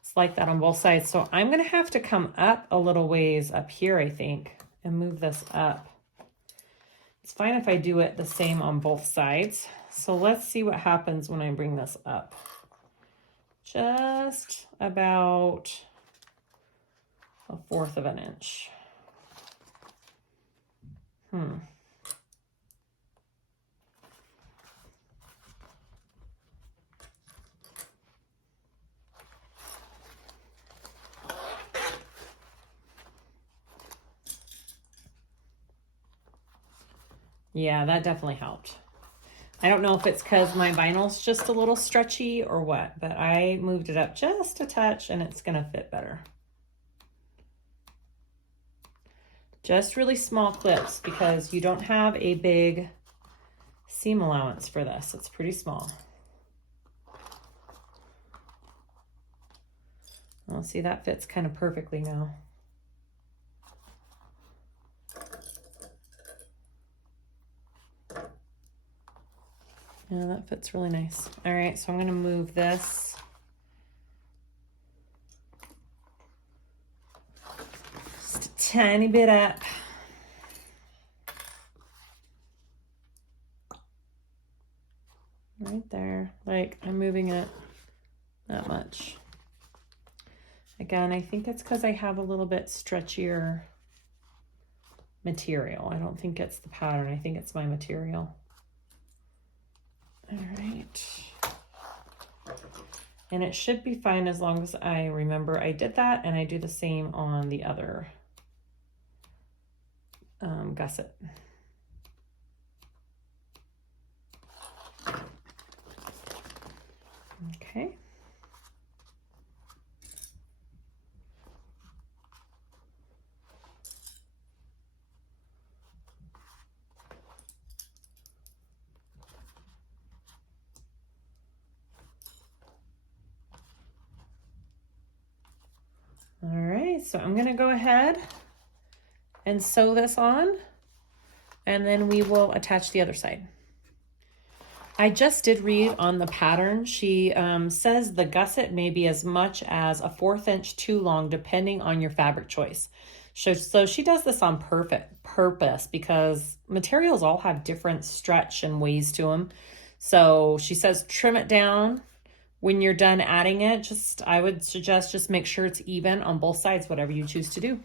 It's like that on both sides. So I'm gonna have to come up a little ways up here, I think, and move this up. It's fine if I do it the same on both sides. So let's see what happens when I bring this up. Just about 1/4 of an inch. Yeah, that definitely helped. I don't know if it's because my vinyl's just a little stretchy or what, but I moved it up just a touch and it's gonna fit better. Just really small clips because you don't have a big seam allowance for this. It's pretty small. Well, see, that fits kind of perfectly now. Yeah, that fits really nice. All right, so I'm gonna move this just a tiny bit up. Right there, like I'm moving it that much. Again, I think it's because I have a little bit stretchier material. I don't think it's the pattern, I think it's my material. All right. And it should be fine as long as I remember I did that, and I do the same on the other gusset. Okay. All right, so I'm gonna go ahead and sew this on, and then we will attach the other side. I just did read on the pattern. She says the gusset may be as much as 1/4 inch too long, depending on your fabric choice. So she does this on purpose because materials all have different stretch and ways to them. So she says trim it down when you're done adding it. I would suggest just make sure it's even on both sides, whatever you choose to do.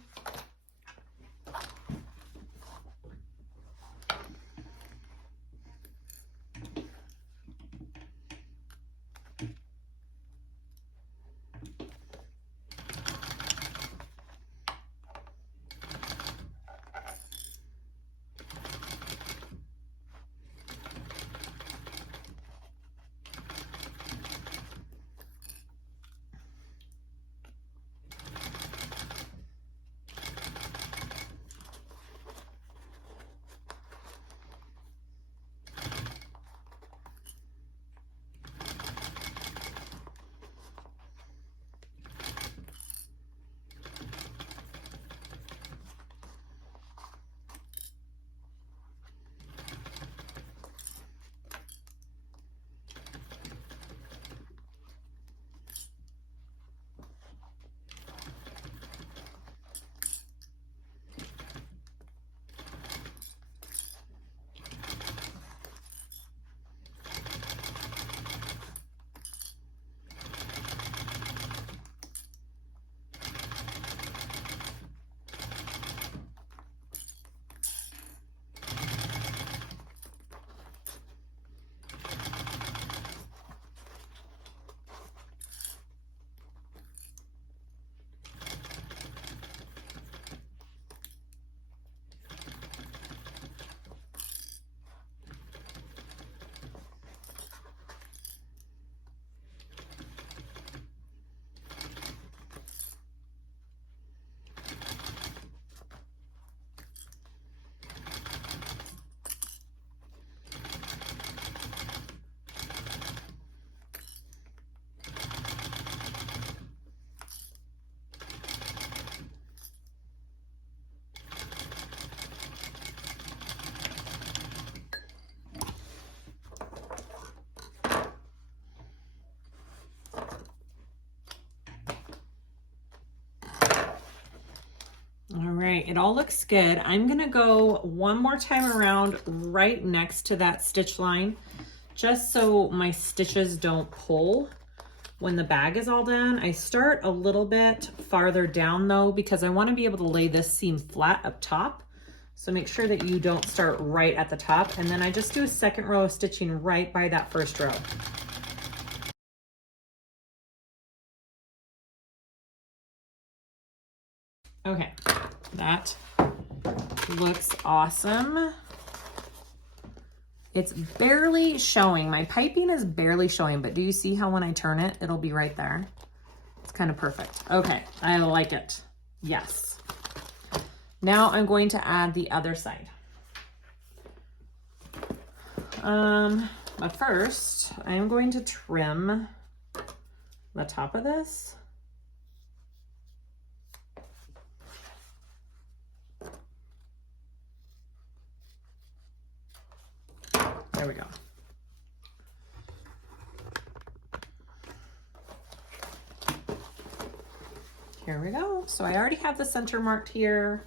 right, it all looks good. I'm gonna go one more time around right next to that stitch line, just so my stitches don't pull when the bag is all done. I start a little bit farther down though, because I wanna be able to lay this seam flat up top. So make sure that you don't start right at the top. And then I just do a second row of stitching right by that first row. Okay, that looks awesome. It's barely showing. My piping is barely showing, but do you see how when I turn it, it'll be right there? It's kind of perfect. Okay, I like it. Yes. Now I'm going to add the other side. But first, I'm going to trim the top of this. There we go. Here we go. So I already have the center marked here.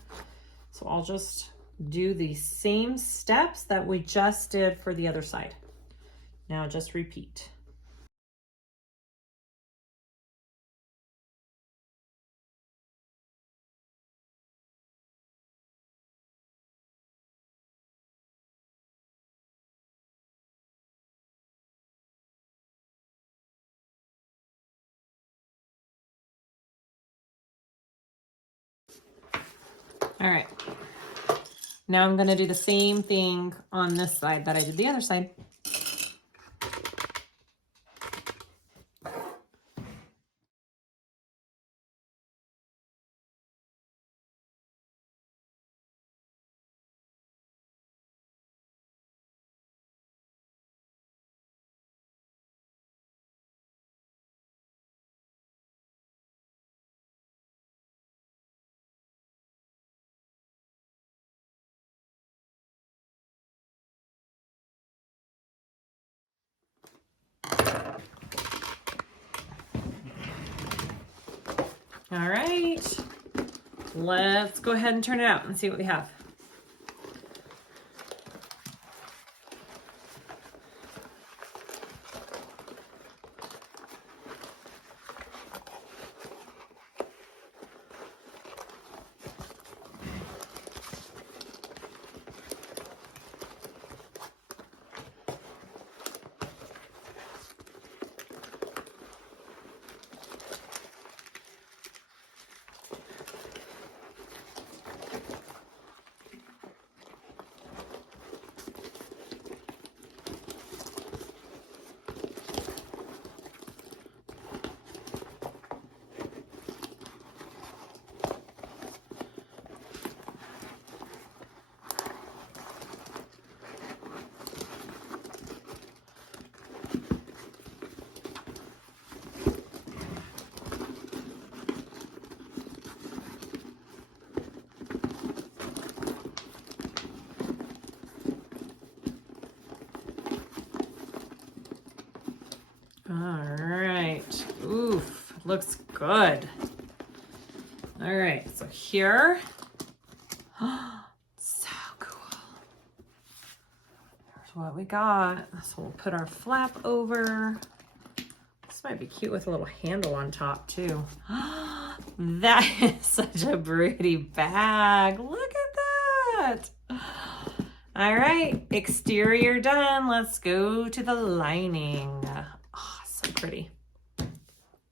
So I'll just do the same steps that we just did for the other side. Now just repeat. All right. Now I'm going to do the same thing on this side that I did the other side. All right, let's go ahead and turn it out and see what we have. All right, oof, looks good. All right, so here, so cool. Here's what we got. So we'll put our flap over. This might be cute with a little handle on top too. That is such a pretty bag. Look at that. All right, exterior done. Let's go to the lining. Oh, so pretty.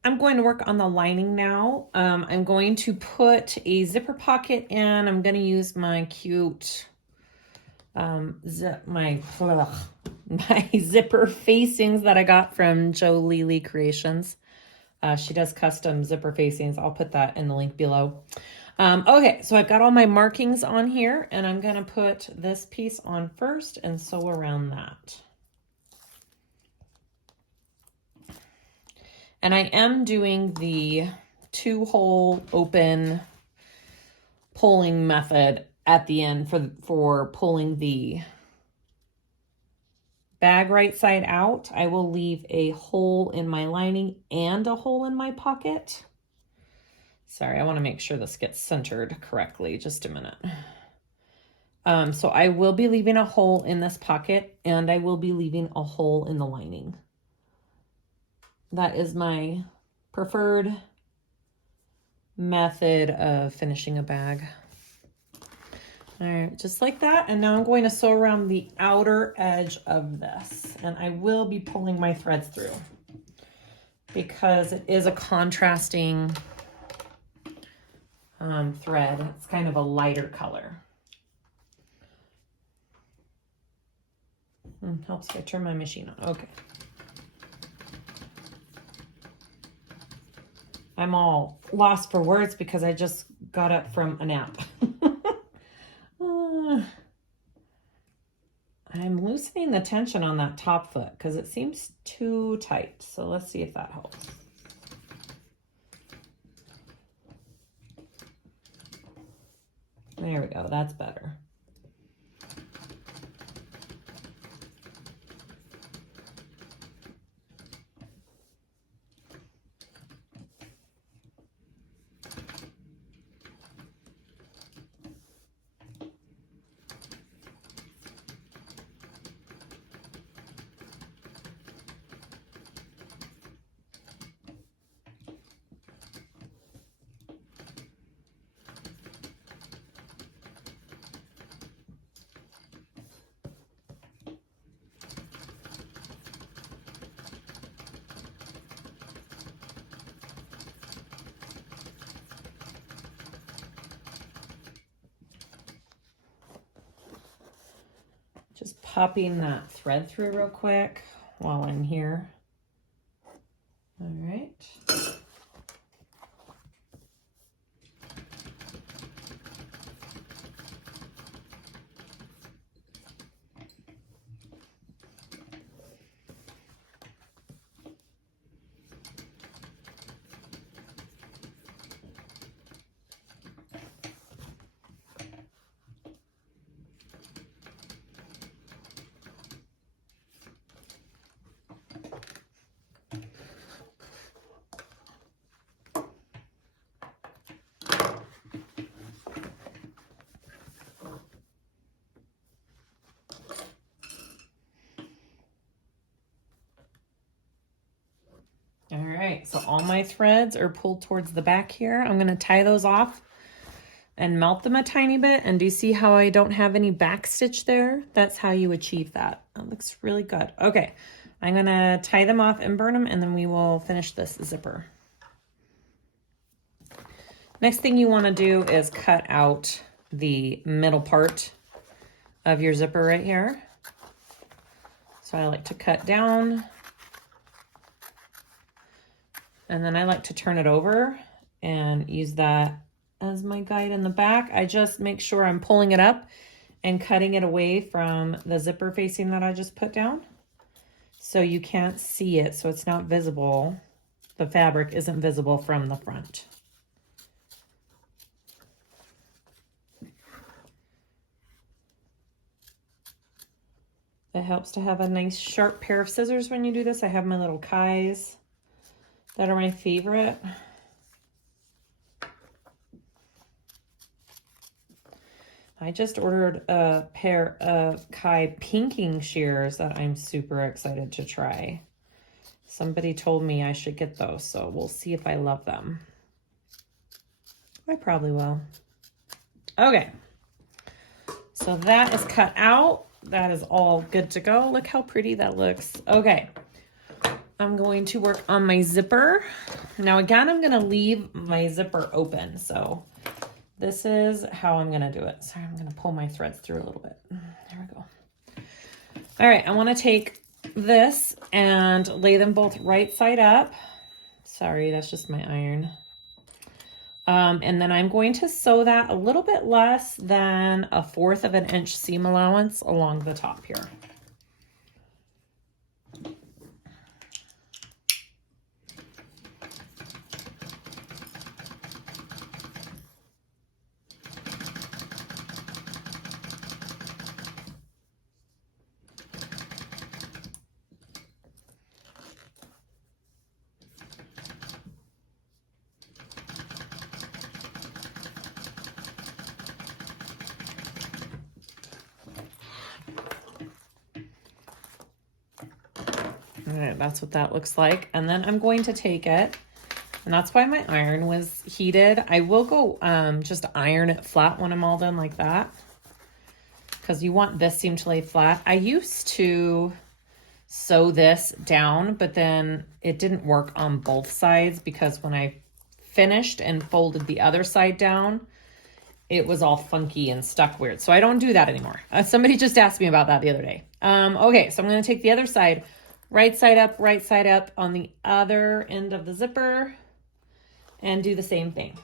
I'm going to work on the lining now. I'm going to put a zipper pocket in. I'm going to use my cute, my zipper facings that I got from Jo Lely Creations. She does custom zipper facings. I'll put that in the link below. Okay, so I've got all my markings on here, and I'm going to put this piece on first and sew around that. And I am doing the 2-hole open pulling method at the end for pulling the bag right side out. I will leave a hole in my lining and a hole in my pocket. Sorry, I want to make sure this gets centered correctly. Just a minute. So I will be leaving a hole in this pocket, and I will be leaving a hole in the lining. That is my preferred method of finishing a bag. All right, just like that. And now I'm going to sew around the outer edge of this, and I will be pulling my threads through because it is a contrasting thread. It's kind of a lighter color. Helps if I turn my machine on. Okay. I'm all lost for words because I just got up from a nap. I'm loosening the tension on that top foot because it seems too tight. So let's see if that helps. There we go. That's better. Just popping that thread through real quick while I'm here. All right. All right, so all my threads are pulled towards the back here. I'm gonna tie those off and melt them a tiny bit. And do you see how I don't have any back stitch there? That's how you achieve that. That looks really good. Okay, I'm gonna tie them off and burn them, and then we will finish this zipper. Next thing you wanna do is cut out the middle part of your zipper right here. So I like to cut down, and then I like to turn it over and use that as my guide in the back. I just make sure I'm pulling it up and cutting it away from the zipper facing that I just put down, so you can't see it, so it's not visible. The fabric isn't visible from the front. It helps to have a nice sharp pair of scissors when you do this. I have my little Kassiahs that are my favorite. I just ordered a pair of Kassiah pinking shears that I'm super excited to try. Somebody told me I should get those, so we'll see if I love them. I probably will. Okay, so that is cut out. That is all good to go. Look how pretty that looks. Okay, I'm going to work on my zipper. Now again, I'm gonna leave my zipper open. So this is how I'm gonna do it. Sorry, I'm gonna pull my threads through a little bit. There we go. All right, I wanna take this and lay them both right side up. Sorry, that's just my iron. And then I'm going to sew that a little bit less than 1/4 of an inch seam allowance along the top here. All right, that's what that looks like. And then I'm going to take it, and that's why my iron was heated. I will go just iron it flat when I'm all done like that, because you want this seam to lay flat. I used to sew this down, but then it didn't work on both sides, because when I finished and folded the other side down, it was all funky and stuck weird. So I don't do that anymore. Somebody just asked me about that the other day. Okay, so I'm going to take the other side, right side up on the other end of the zipper, and do the same thing.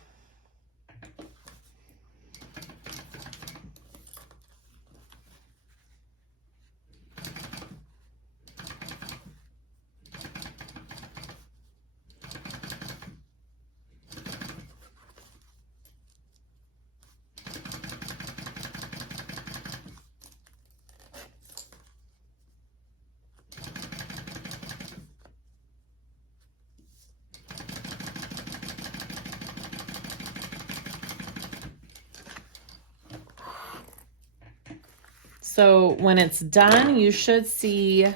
So when it's done, you should see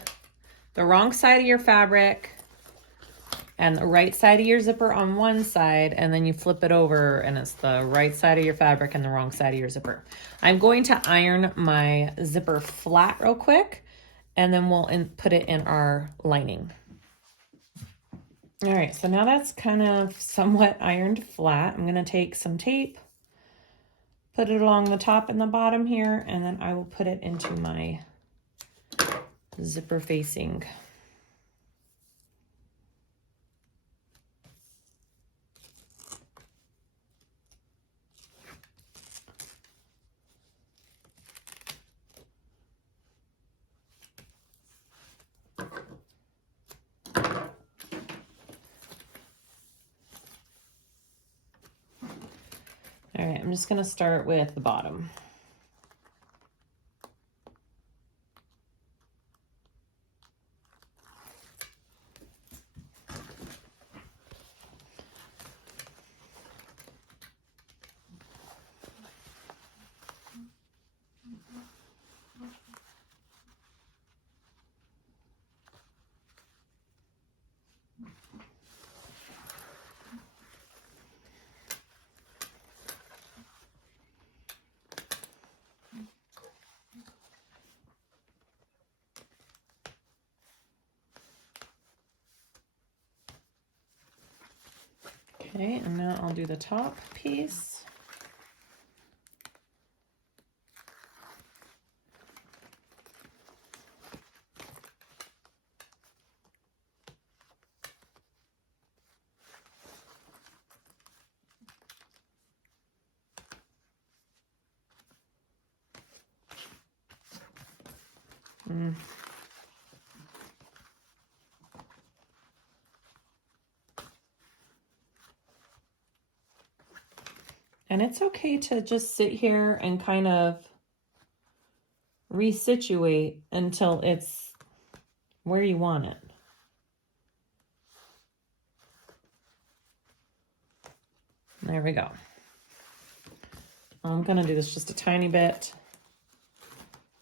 the wrong side of your fabric and the right side of your zipper on one side, and then you flip it over and it's the right side of your fabric and the wrong side of your zipper. I'm going to iron my zipper flat real quick, and then we'll put it in our lining. All right, so now that's kind of somewhat ironed flat. I'm gonna take some tape, put it along the top and the bottom here, and then I will put it into my zipper facing. All right, I'm just gonna start with the bottom. Okay, and now I'll do the top piece. And it's okay to just sit here and kind of resituate until it's where you want it. There we go. I'm gonna do this just a tiny bit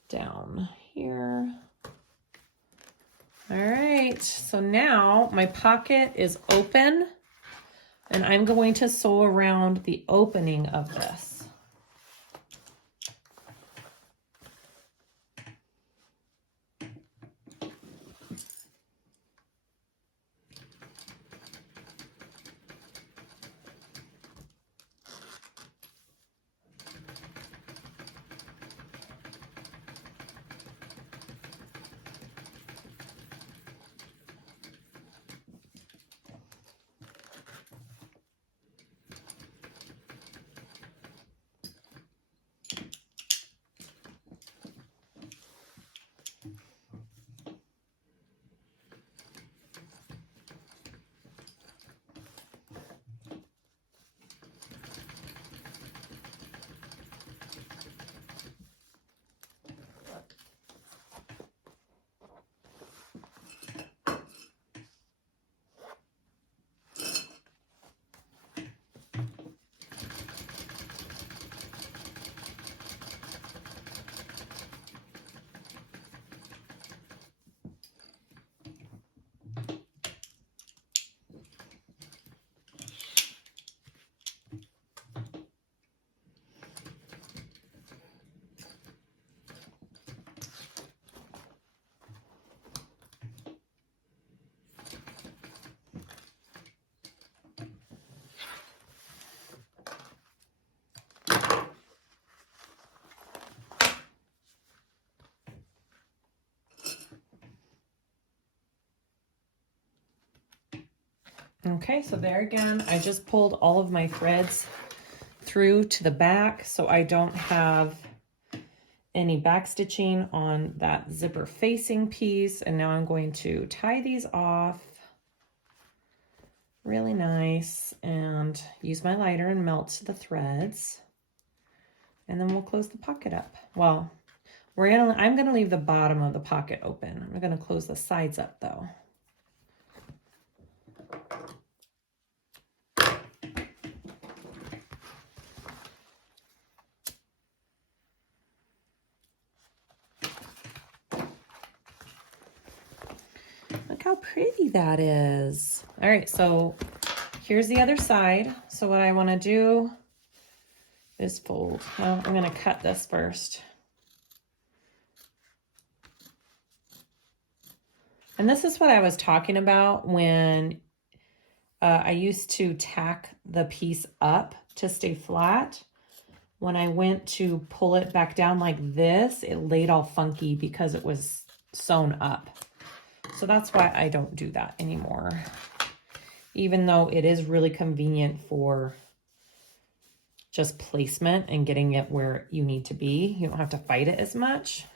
down here. All right, so now my pocket is open, and I'm going to sew around the opening of this. Okay, so there again, I just pulled all of my threads through to the back so I don't have any back stitching on that zipper facing piece. And now I'm going to tie these off really nice and use my lighter and melt the threads. And then we'll close the pocket up. Well, I'm gonna leave the bottom of the pocket open. I'm gonna close the sides up though. Look how pretty that is. All right, so here's the other side. So what I wanna do is fold. Well, I'm gonna cut this first. And this is what I was talking about when I used to tack the piece up to stay flat. When I went to pull it back down like this, it laid all funky because it was sewn up. So that's why I don't do that anymore. Even though it is really convenient for just placement and getting it where you need to be. You don't have to fight it as much.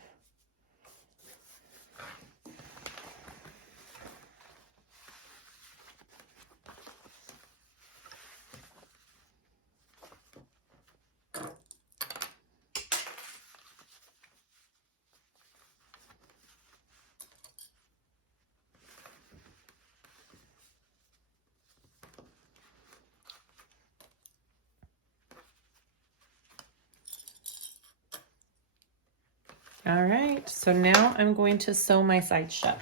All right, so now I'm going to sew my side shut.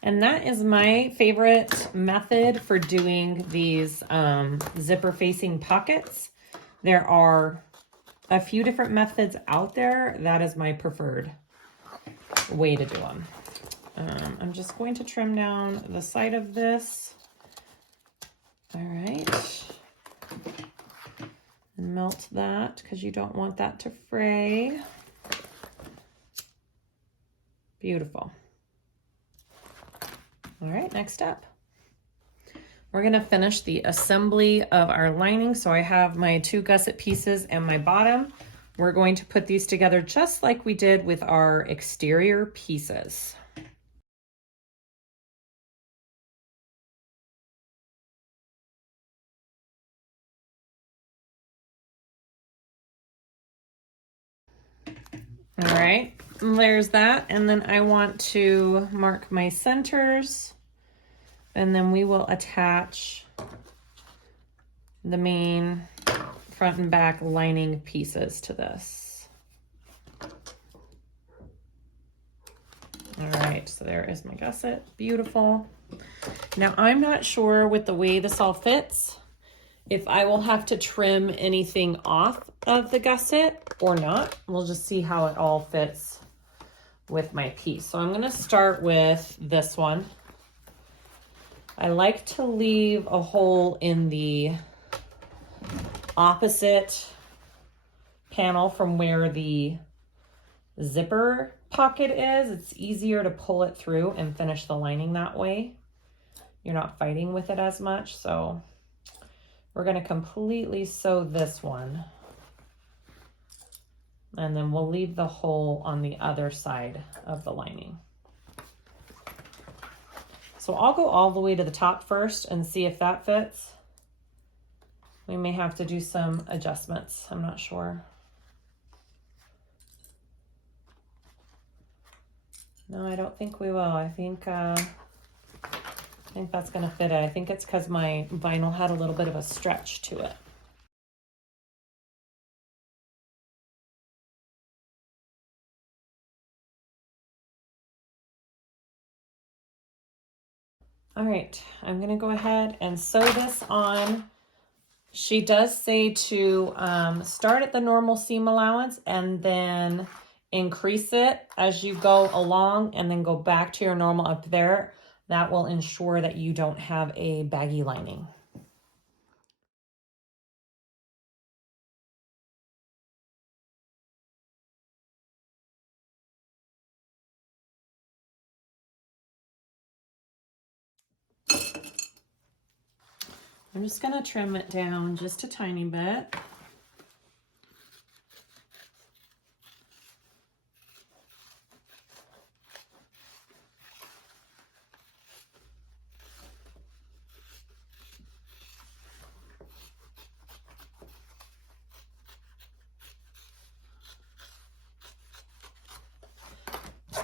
And that is my favorite method for doing these zipper facing pockets. There are a few different methods out there. That is my preferred way to do them. I'm just going to trim down the side of this. All right. And melt that because you don't want that to fray. Beautiful. All right, next up. We're gonna finish the assembly of our lining. So I have my 2 gusset pieces and my bottom. We're going to put these together just like we did with our exterior pieces. All right, there's that. And then I want to mark my centers, and then we will attach the main front and back lining pieces to this. All right, so there is my gusset. Beautiful. Now I'm not sure with the way this all fits if I will have to trim anything off of the gusset or not. We'll just see how it all fits with my piece. So I'm gonna start with this one. I like to leave a hole in the opposite panel from where the zipper pocket is. It's easier to pull it through and finish the lining that way. You're not fighting with it as much. So we're going to completely sew this one, and then we'll leave the hole on the other side of the lining. So I'll go all the way to the top first and see if that fits. We may have to do some adjustments. I'm not sure. No, I don't think we will. I think think that's gonna fit it. I think it's because my vinyl had a little bit of a stretch to it. All right, I'm gonna go ahead and sew this on. She does say to start at the normal seam allowance and then increase it as you go along and then go back to your normal up there. That will ensure that you don't have a baggy lining. I'm just gonna trim it down just a tiny bit.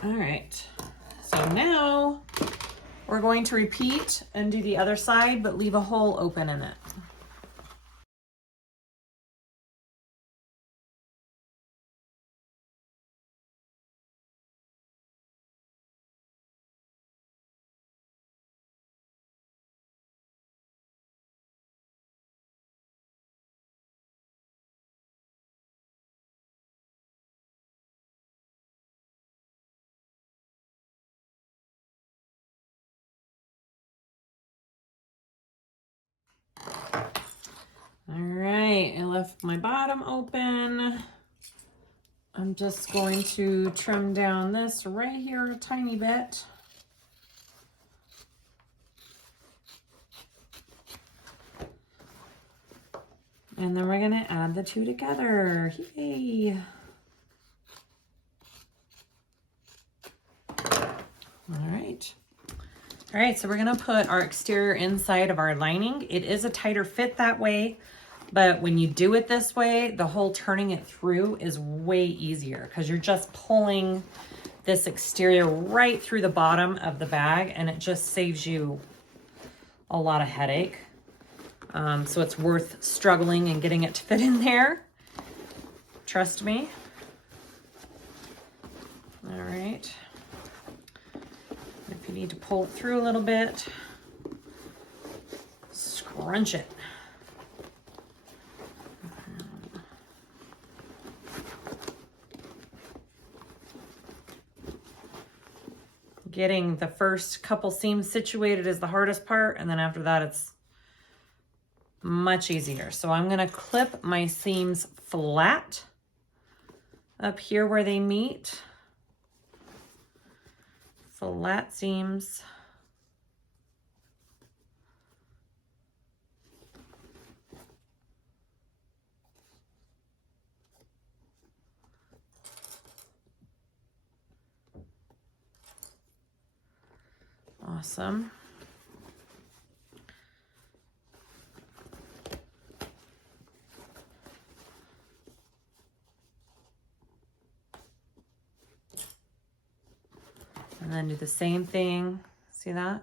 All right, so now we're going to repeat and do the other side, but leave a hole open in it. All right, I left my bottom open. I'm just going to trim down this right here a tiny bit. And then we're gonna add the two together. Yay! All right. All right, so we're gonna put our exterior inside of our lining. It is a tighter fit that way, but when you do it this way, the whole turning it through is way easier because you're just pulling this exterior right through the bottom of the bag, and it just saves you a lot of headache. So it's worth struggling and getting it to fit in there. Trust me. All right. If you need to pull it through a little bit, scrunch it. Getting the first couple seams situated is the hardest part, and then after that it's much easier. So I'm gonna clip my seams flat up here where they meet. Flat seams. Awesome. And then do the same thing. See that?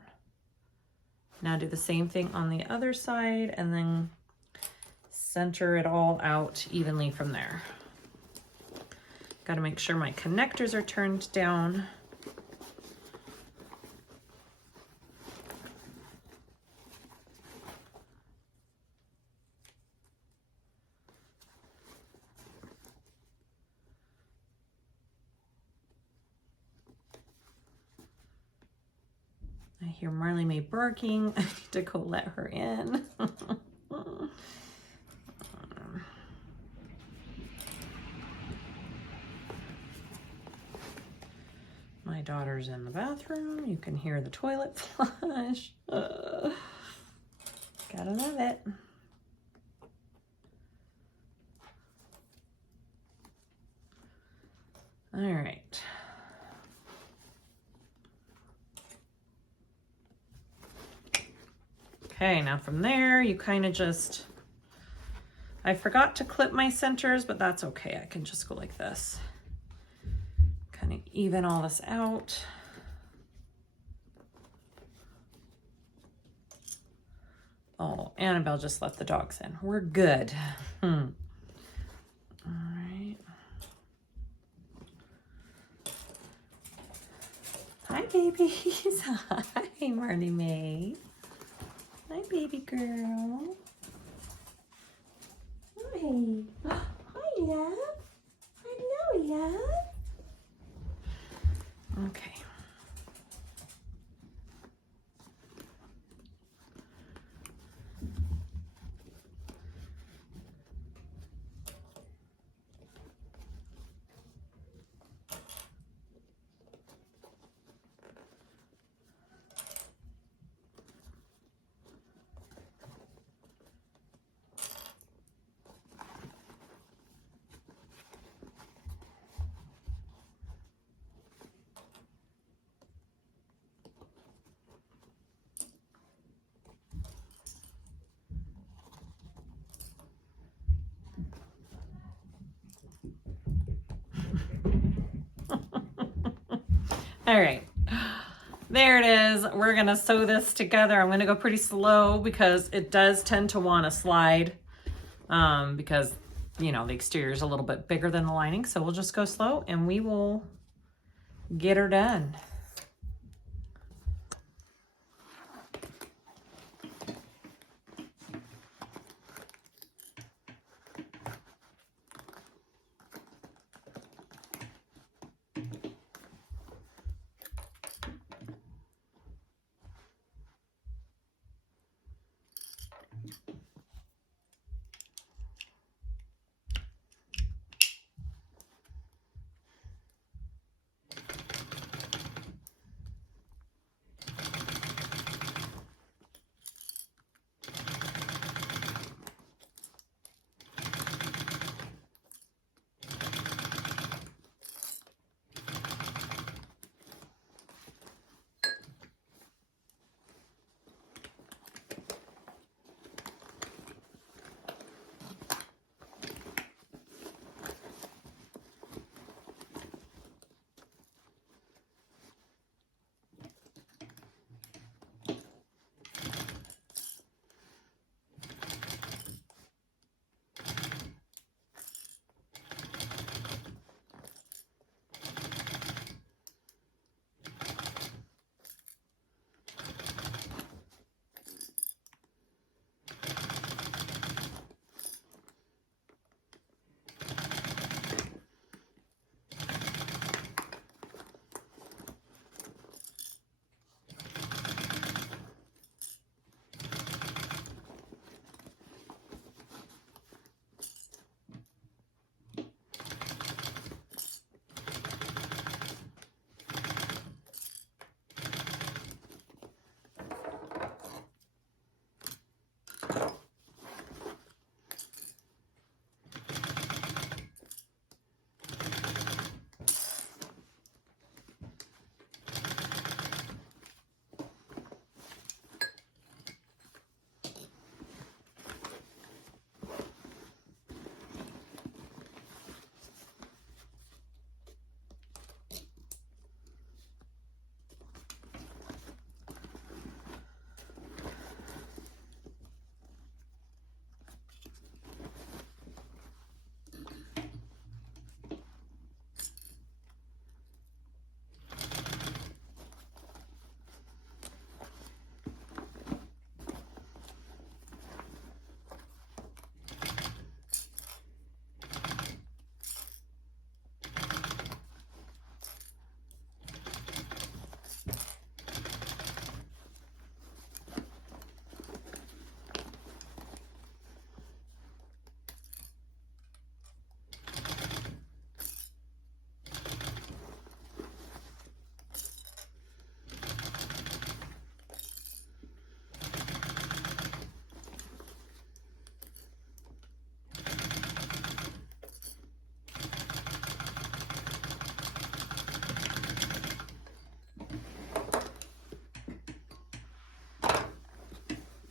Now do the same thing on the other side and then center it all out evenly from there. Got to make sure my connectors are turned down. I hear Marley Mae barking. I need to go let her in. My daughter's in the bathroom. You can hear the toilet flush. Gotta love it. All right. Okay, now from there, you kind of just, I forgot to clip my centers, but that's okay. I can just go like this. Kind of even all this out. Oh, Annabelle just let the dogs in. We're good. All right. Hi, babies. Hi, Marty May. Hi, baby girl. Hi. Hi, love. Hello, love. Okay. All right, there it is. We're gonna sew this together. I'm gonna go pretty slow because it does tend to want to slide because, you know, the exterior is a little bit bigger than the lining. So we'll just go slow and we will get her done.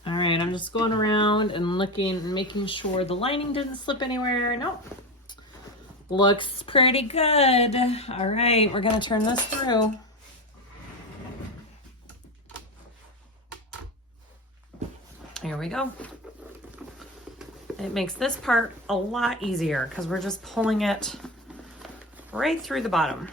All right, I'm just going around and looking and making sure the lining didn't slip anywhere. Nope. Looks pretty good. All right, we're gonna turn this through. Here we go. It makes this part a lot easier because we're just pulling it right through the bottom.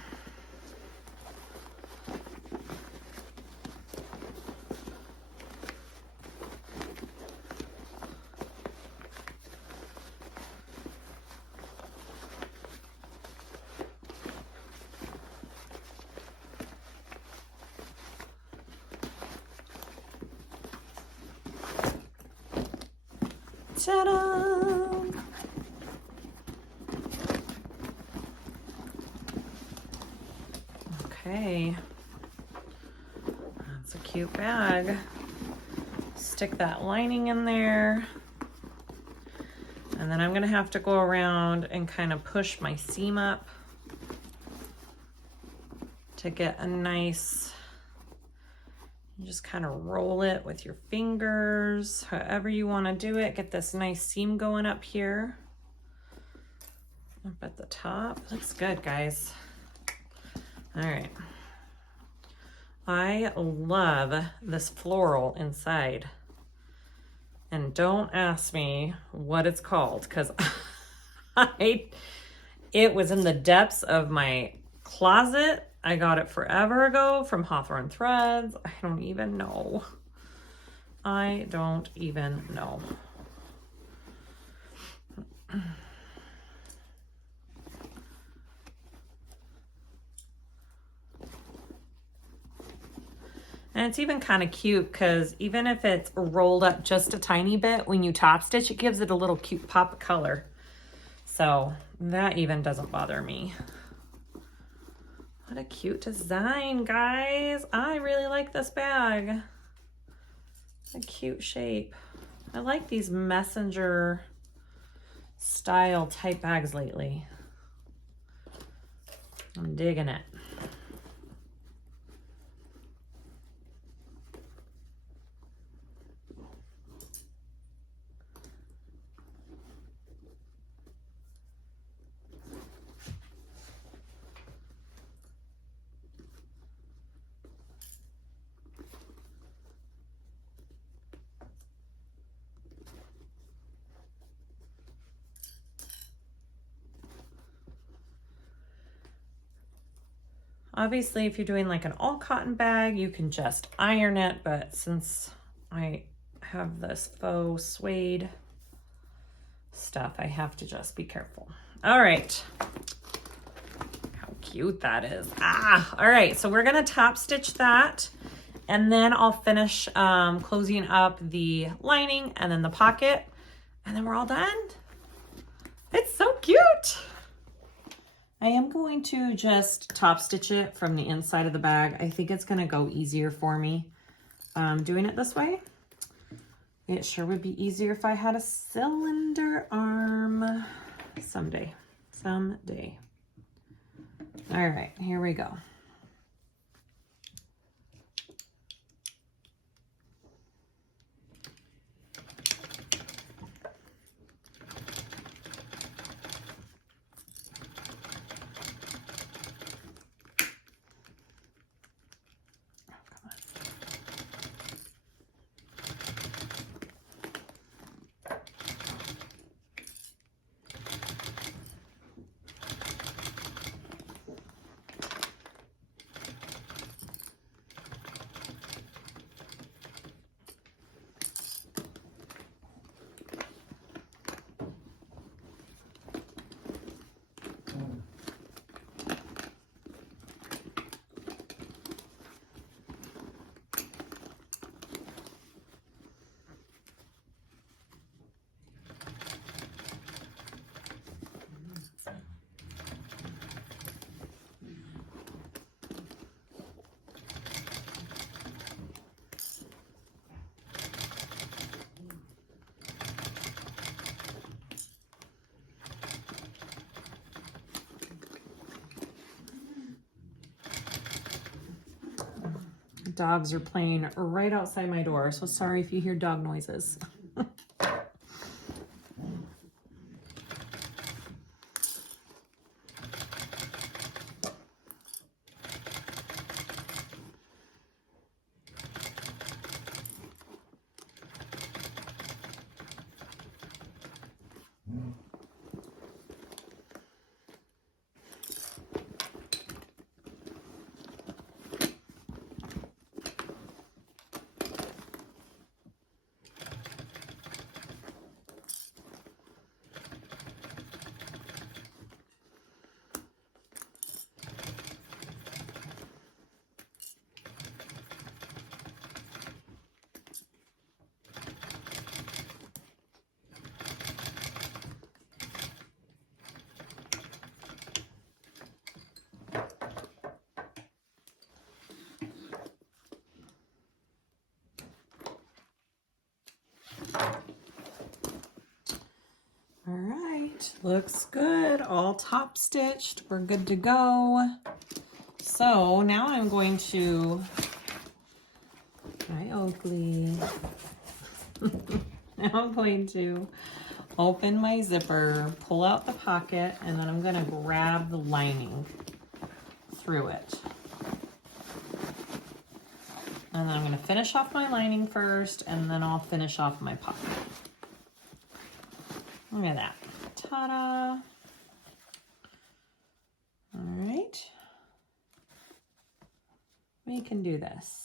Ta-da! Okay, that's a cute bag. Stick that lining in there. And then I'm gonna have to go around and kind of push my seam up to get a nice, you just kind of roll it with your fingers, however you want to do it. Get this nice seam going up here, up at the top. Looks good, guys. All right. I love this floral inside. And don't ask me what it's called, because it was in the depths of my closet. I got it forever ago from Hawthorne Threads. I don't even know. I don't even know. And it's even kind of cute because even if it's rolled up just a tiny bit, when you top stitch, it gives it a little cute pop of color. So that even doesn't bother me. What a cute design, guys. I really like this bag. A cute shape. I like these messenger style type bags lately. I'm digging it. Obviously, if you're doing like an all cotton bag, you can just iron it, but since I have this faux suede stuff, I have to just be careful. All right. How cute that is. All right, so we're gonna top stitch that, and then I'll finish closing up the lining and then the pocket, and then we're all done. It's so cute. I am going to just top stitch it from the inside of the bag. I think it's going to go easier for me doing it this way. It sure would be easier if I had a cylinder arm someday. Someday. All right, here we go. Dogs are playing right outside my door, so sorry if you hear dog noises. Looks good, all top stitched. We're good to go. So now I'm going to, hi Oakley. Now I'm going to open my zipper, pull out the pocket, and then I'm gonna grab the lining through it. And then I'm gonna finish off my lining first, and then I'll finish off my pocket. Look at that, ta-da. All right, we can do this.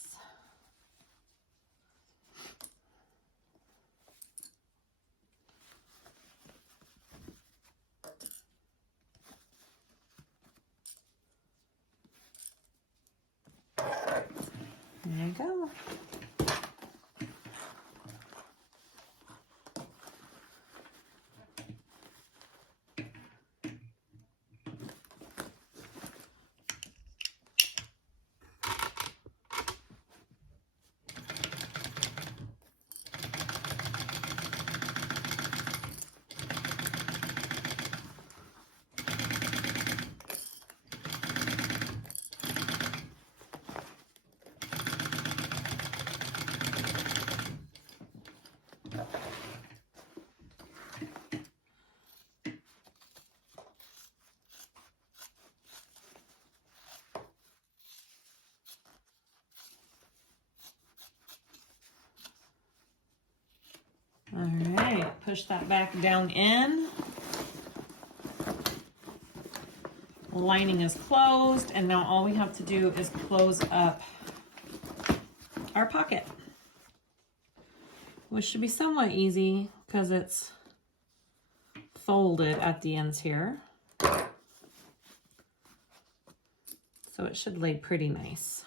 There you go. All right, push that back down in. Lining is closed, and now all we have to do is close up our pocket, which should be somewhat easy because it's folded at the ends here. So it should lay pretty nice.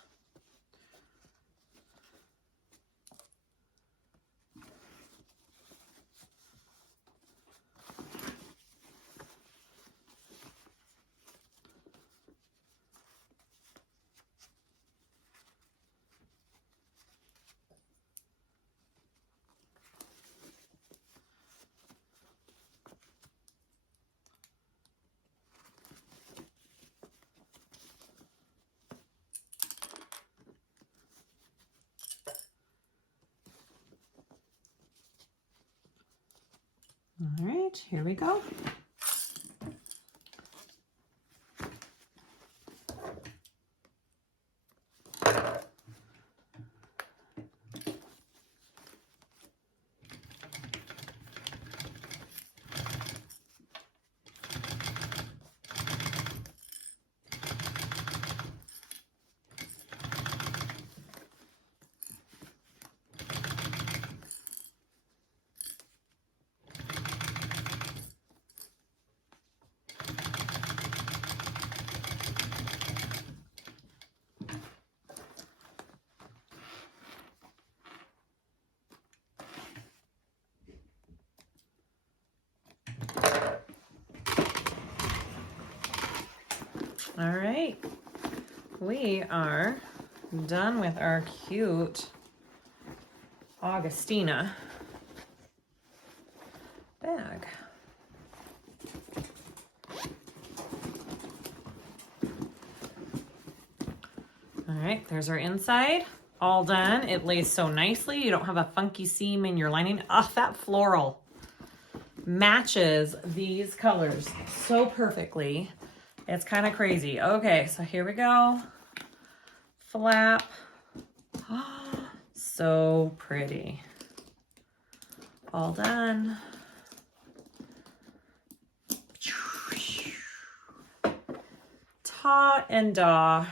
All right, here we go. All right, we are done with our cute Agustina bag. All right, there's our inside, all done. It lays so nicely. You don't have a funky seam in your lining. Oh, that floral matches these colors so perfectly. It's kind of crazy. Okay, so here we go. Flap. Oh, so pretty. All done. Ta and da.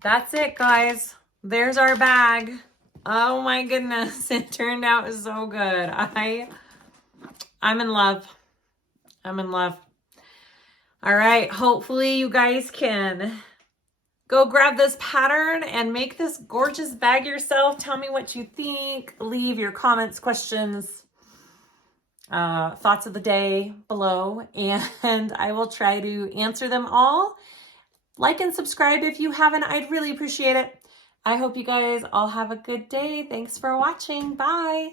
That's it, guys. There's our bag. Oh my goodness, it turned out so good. I'm in love. I'm in love. All right, hopefully you guys can go grab this pattern and make this gorgeous bag yourself. Tell me what you think. Leave your comments, questions, thoughts of the day below, and I will try to answer them all. Like and subscribe if you haven't. I'd really appreciate it. I hope you guys all have a good day. Thanks for watching. Bye.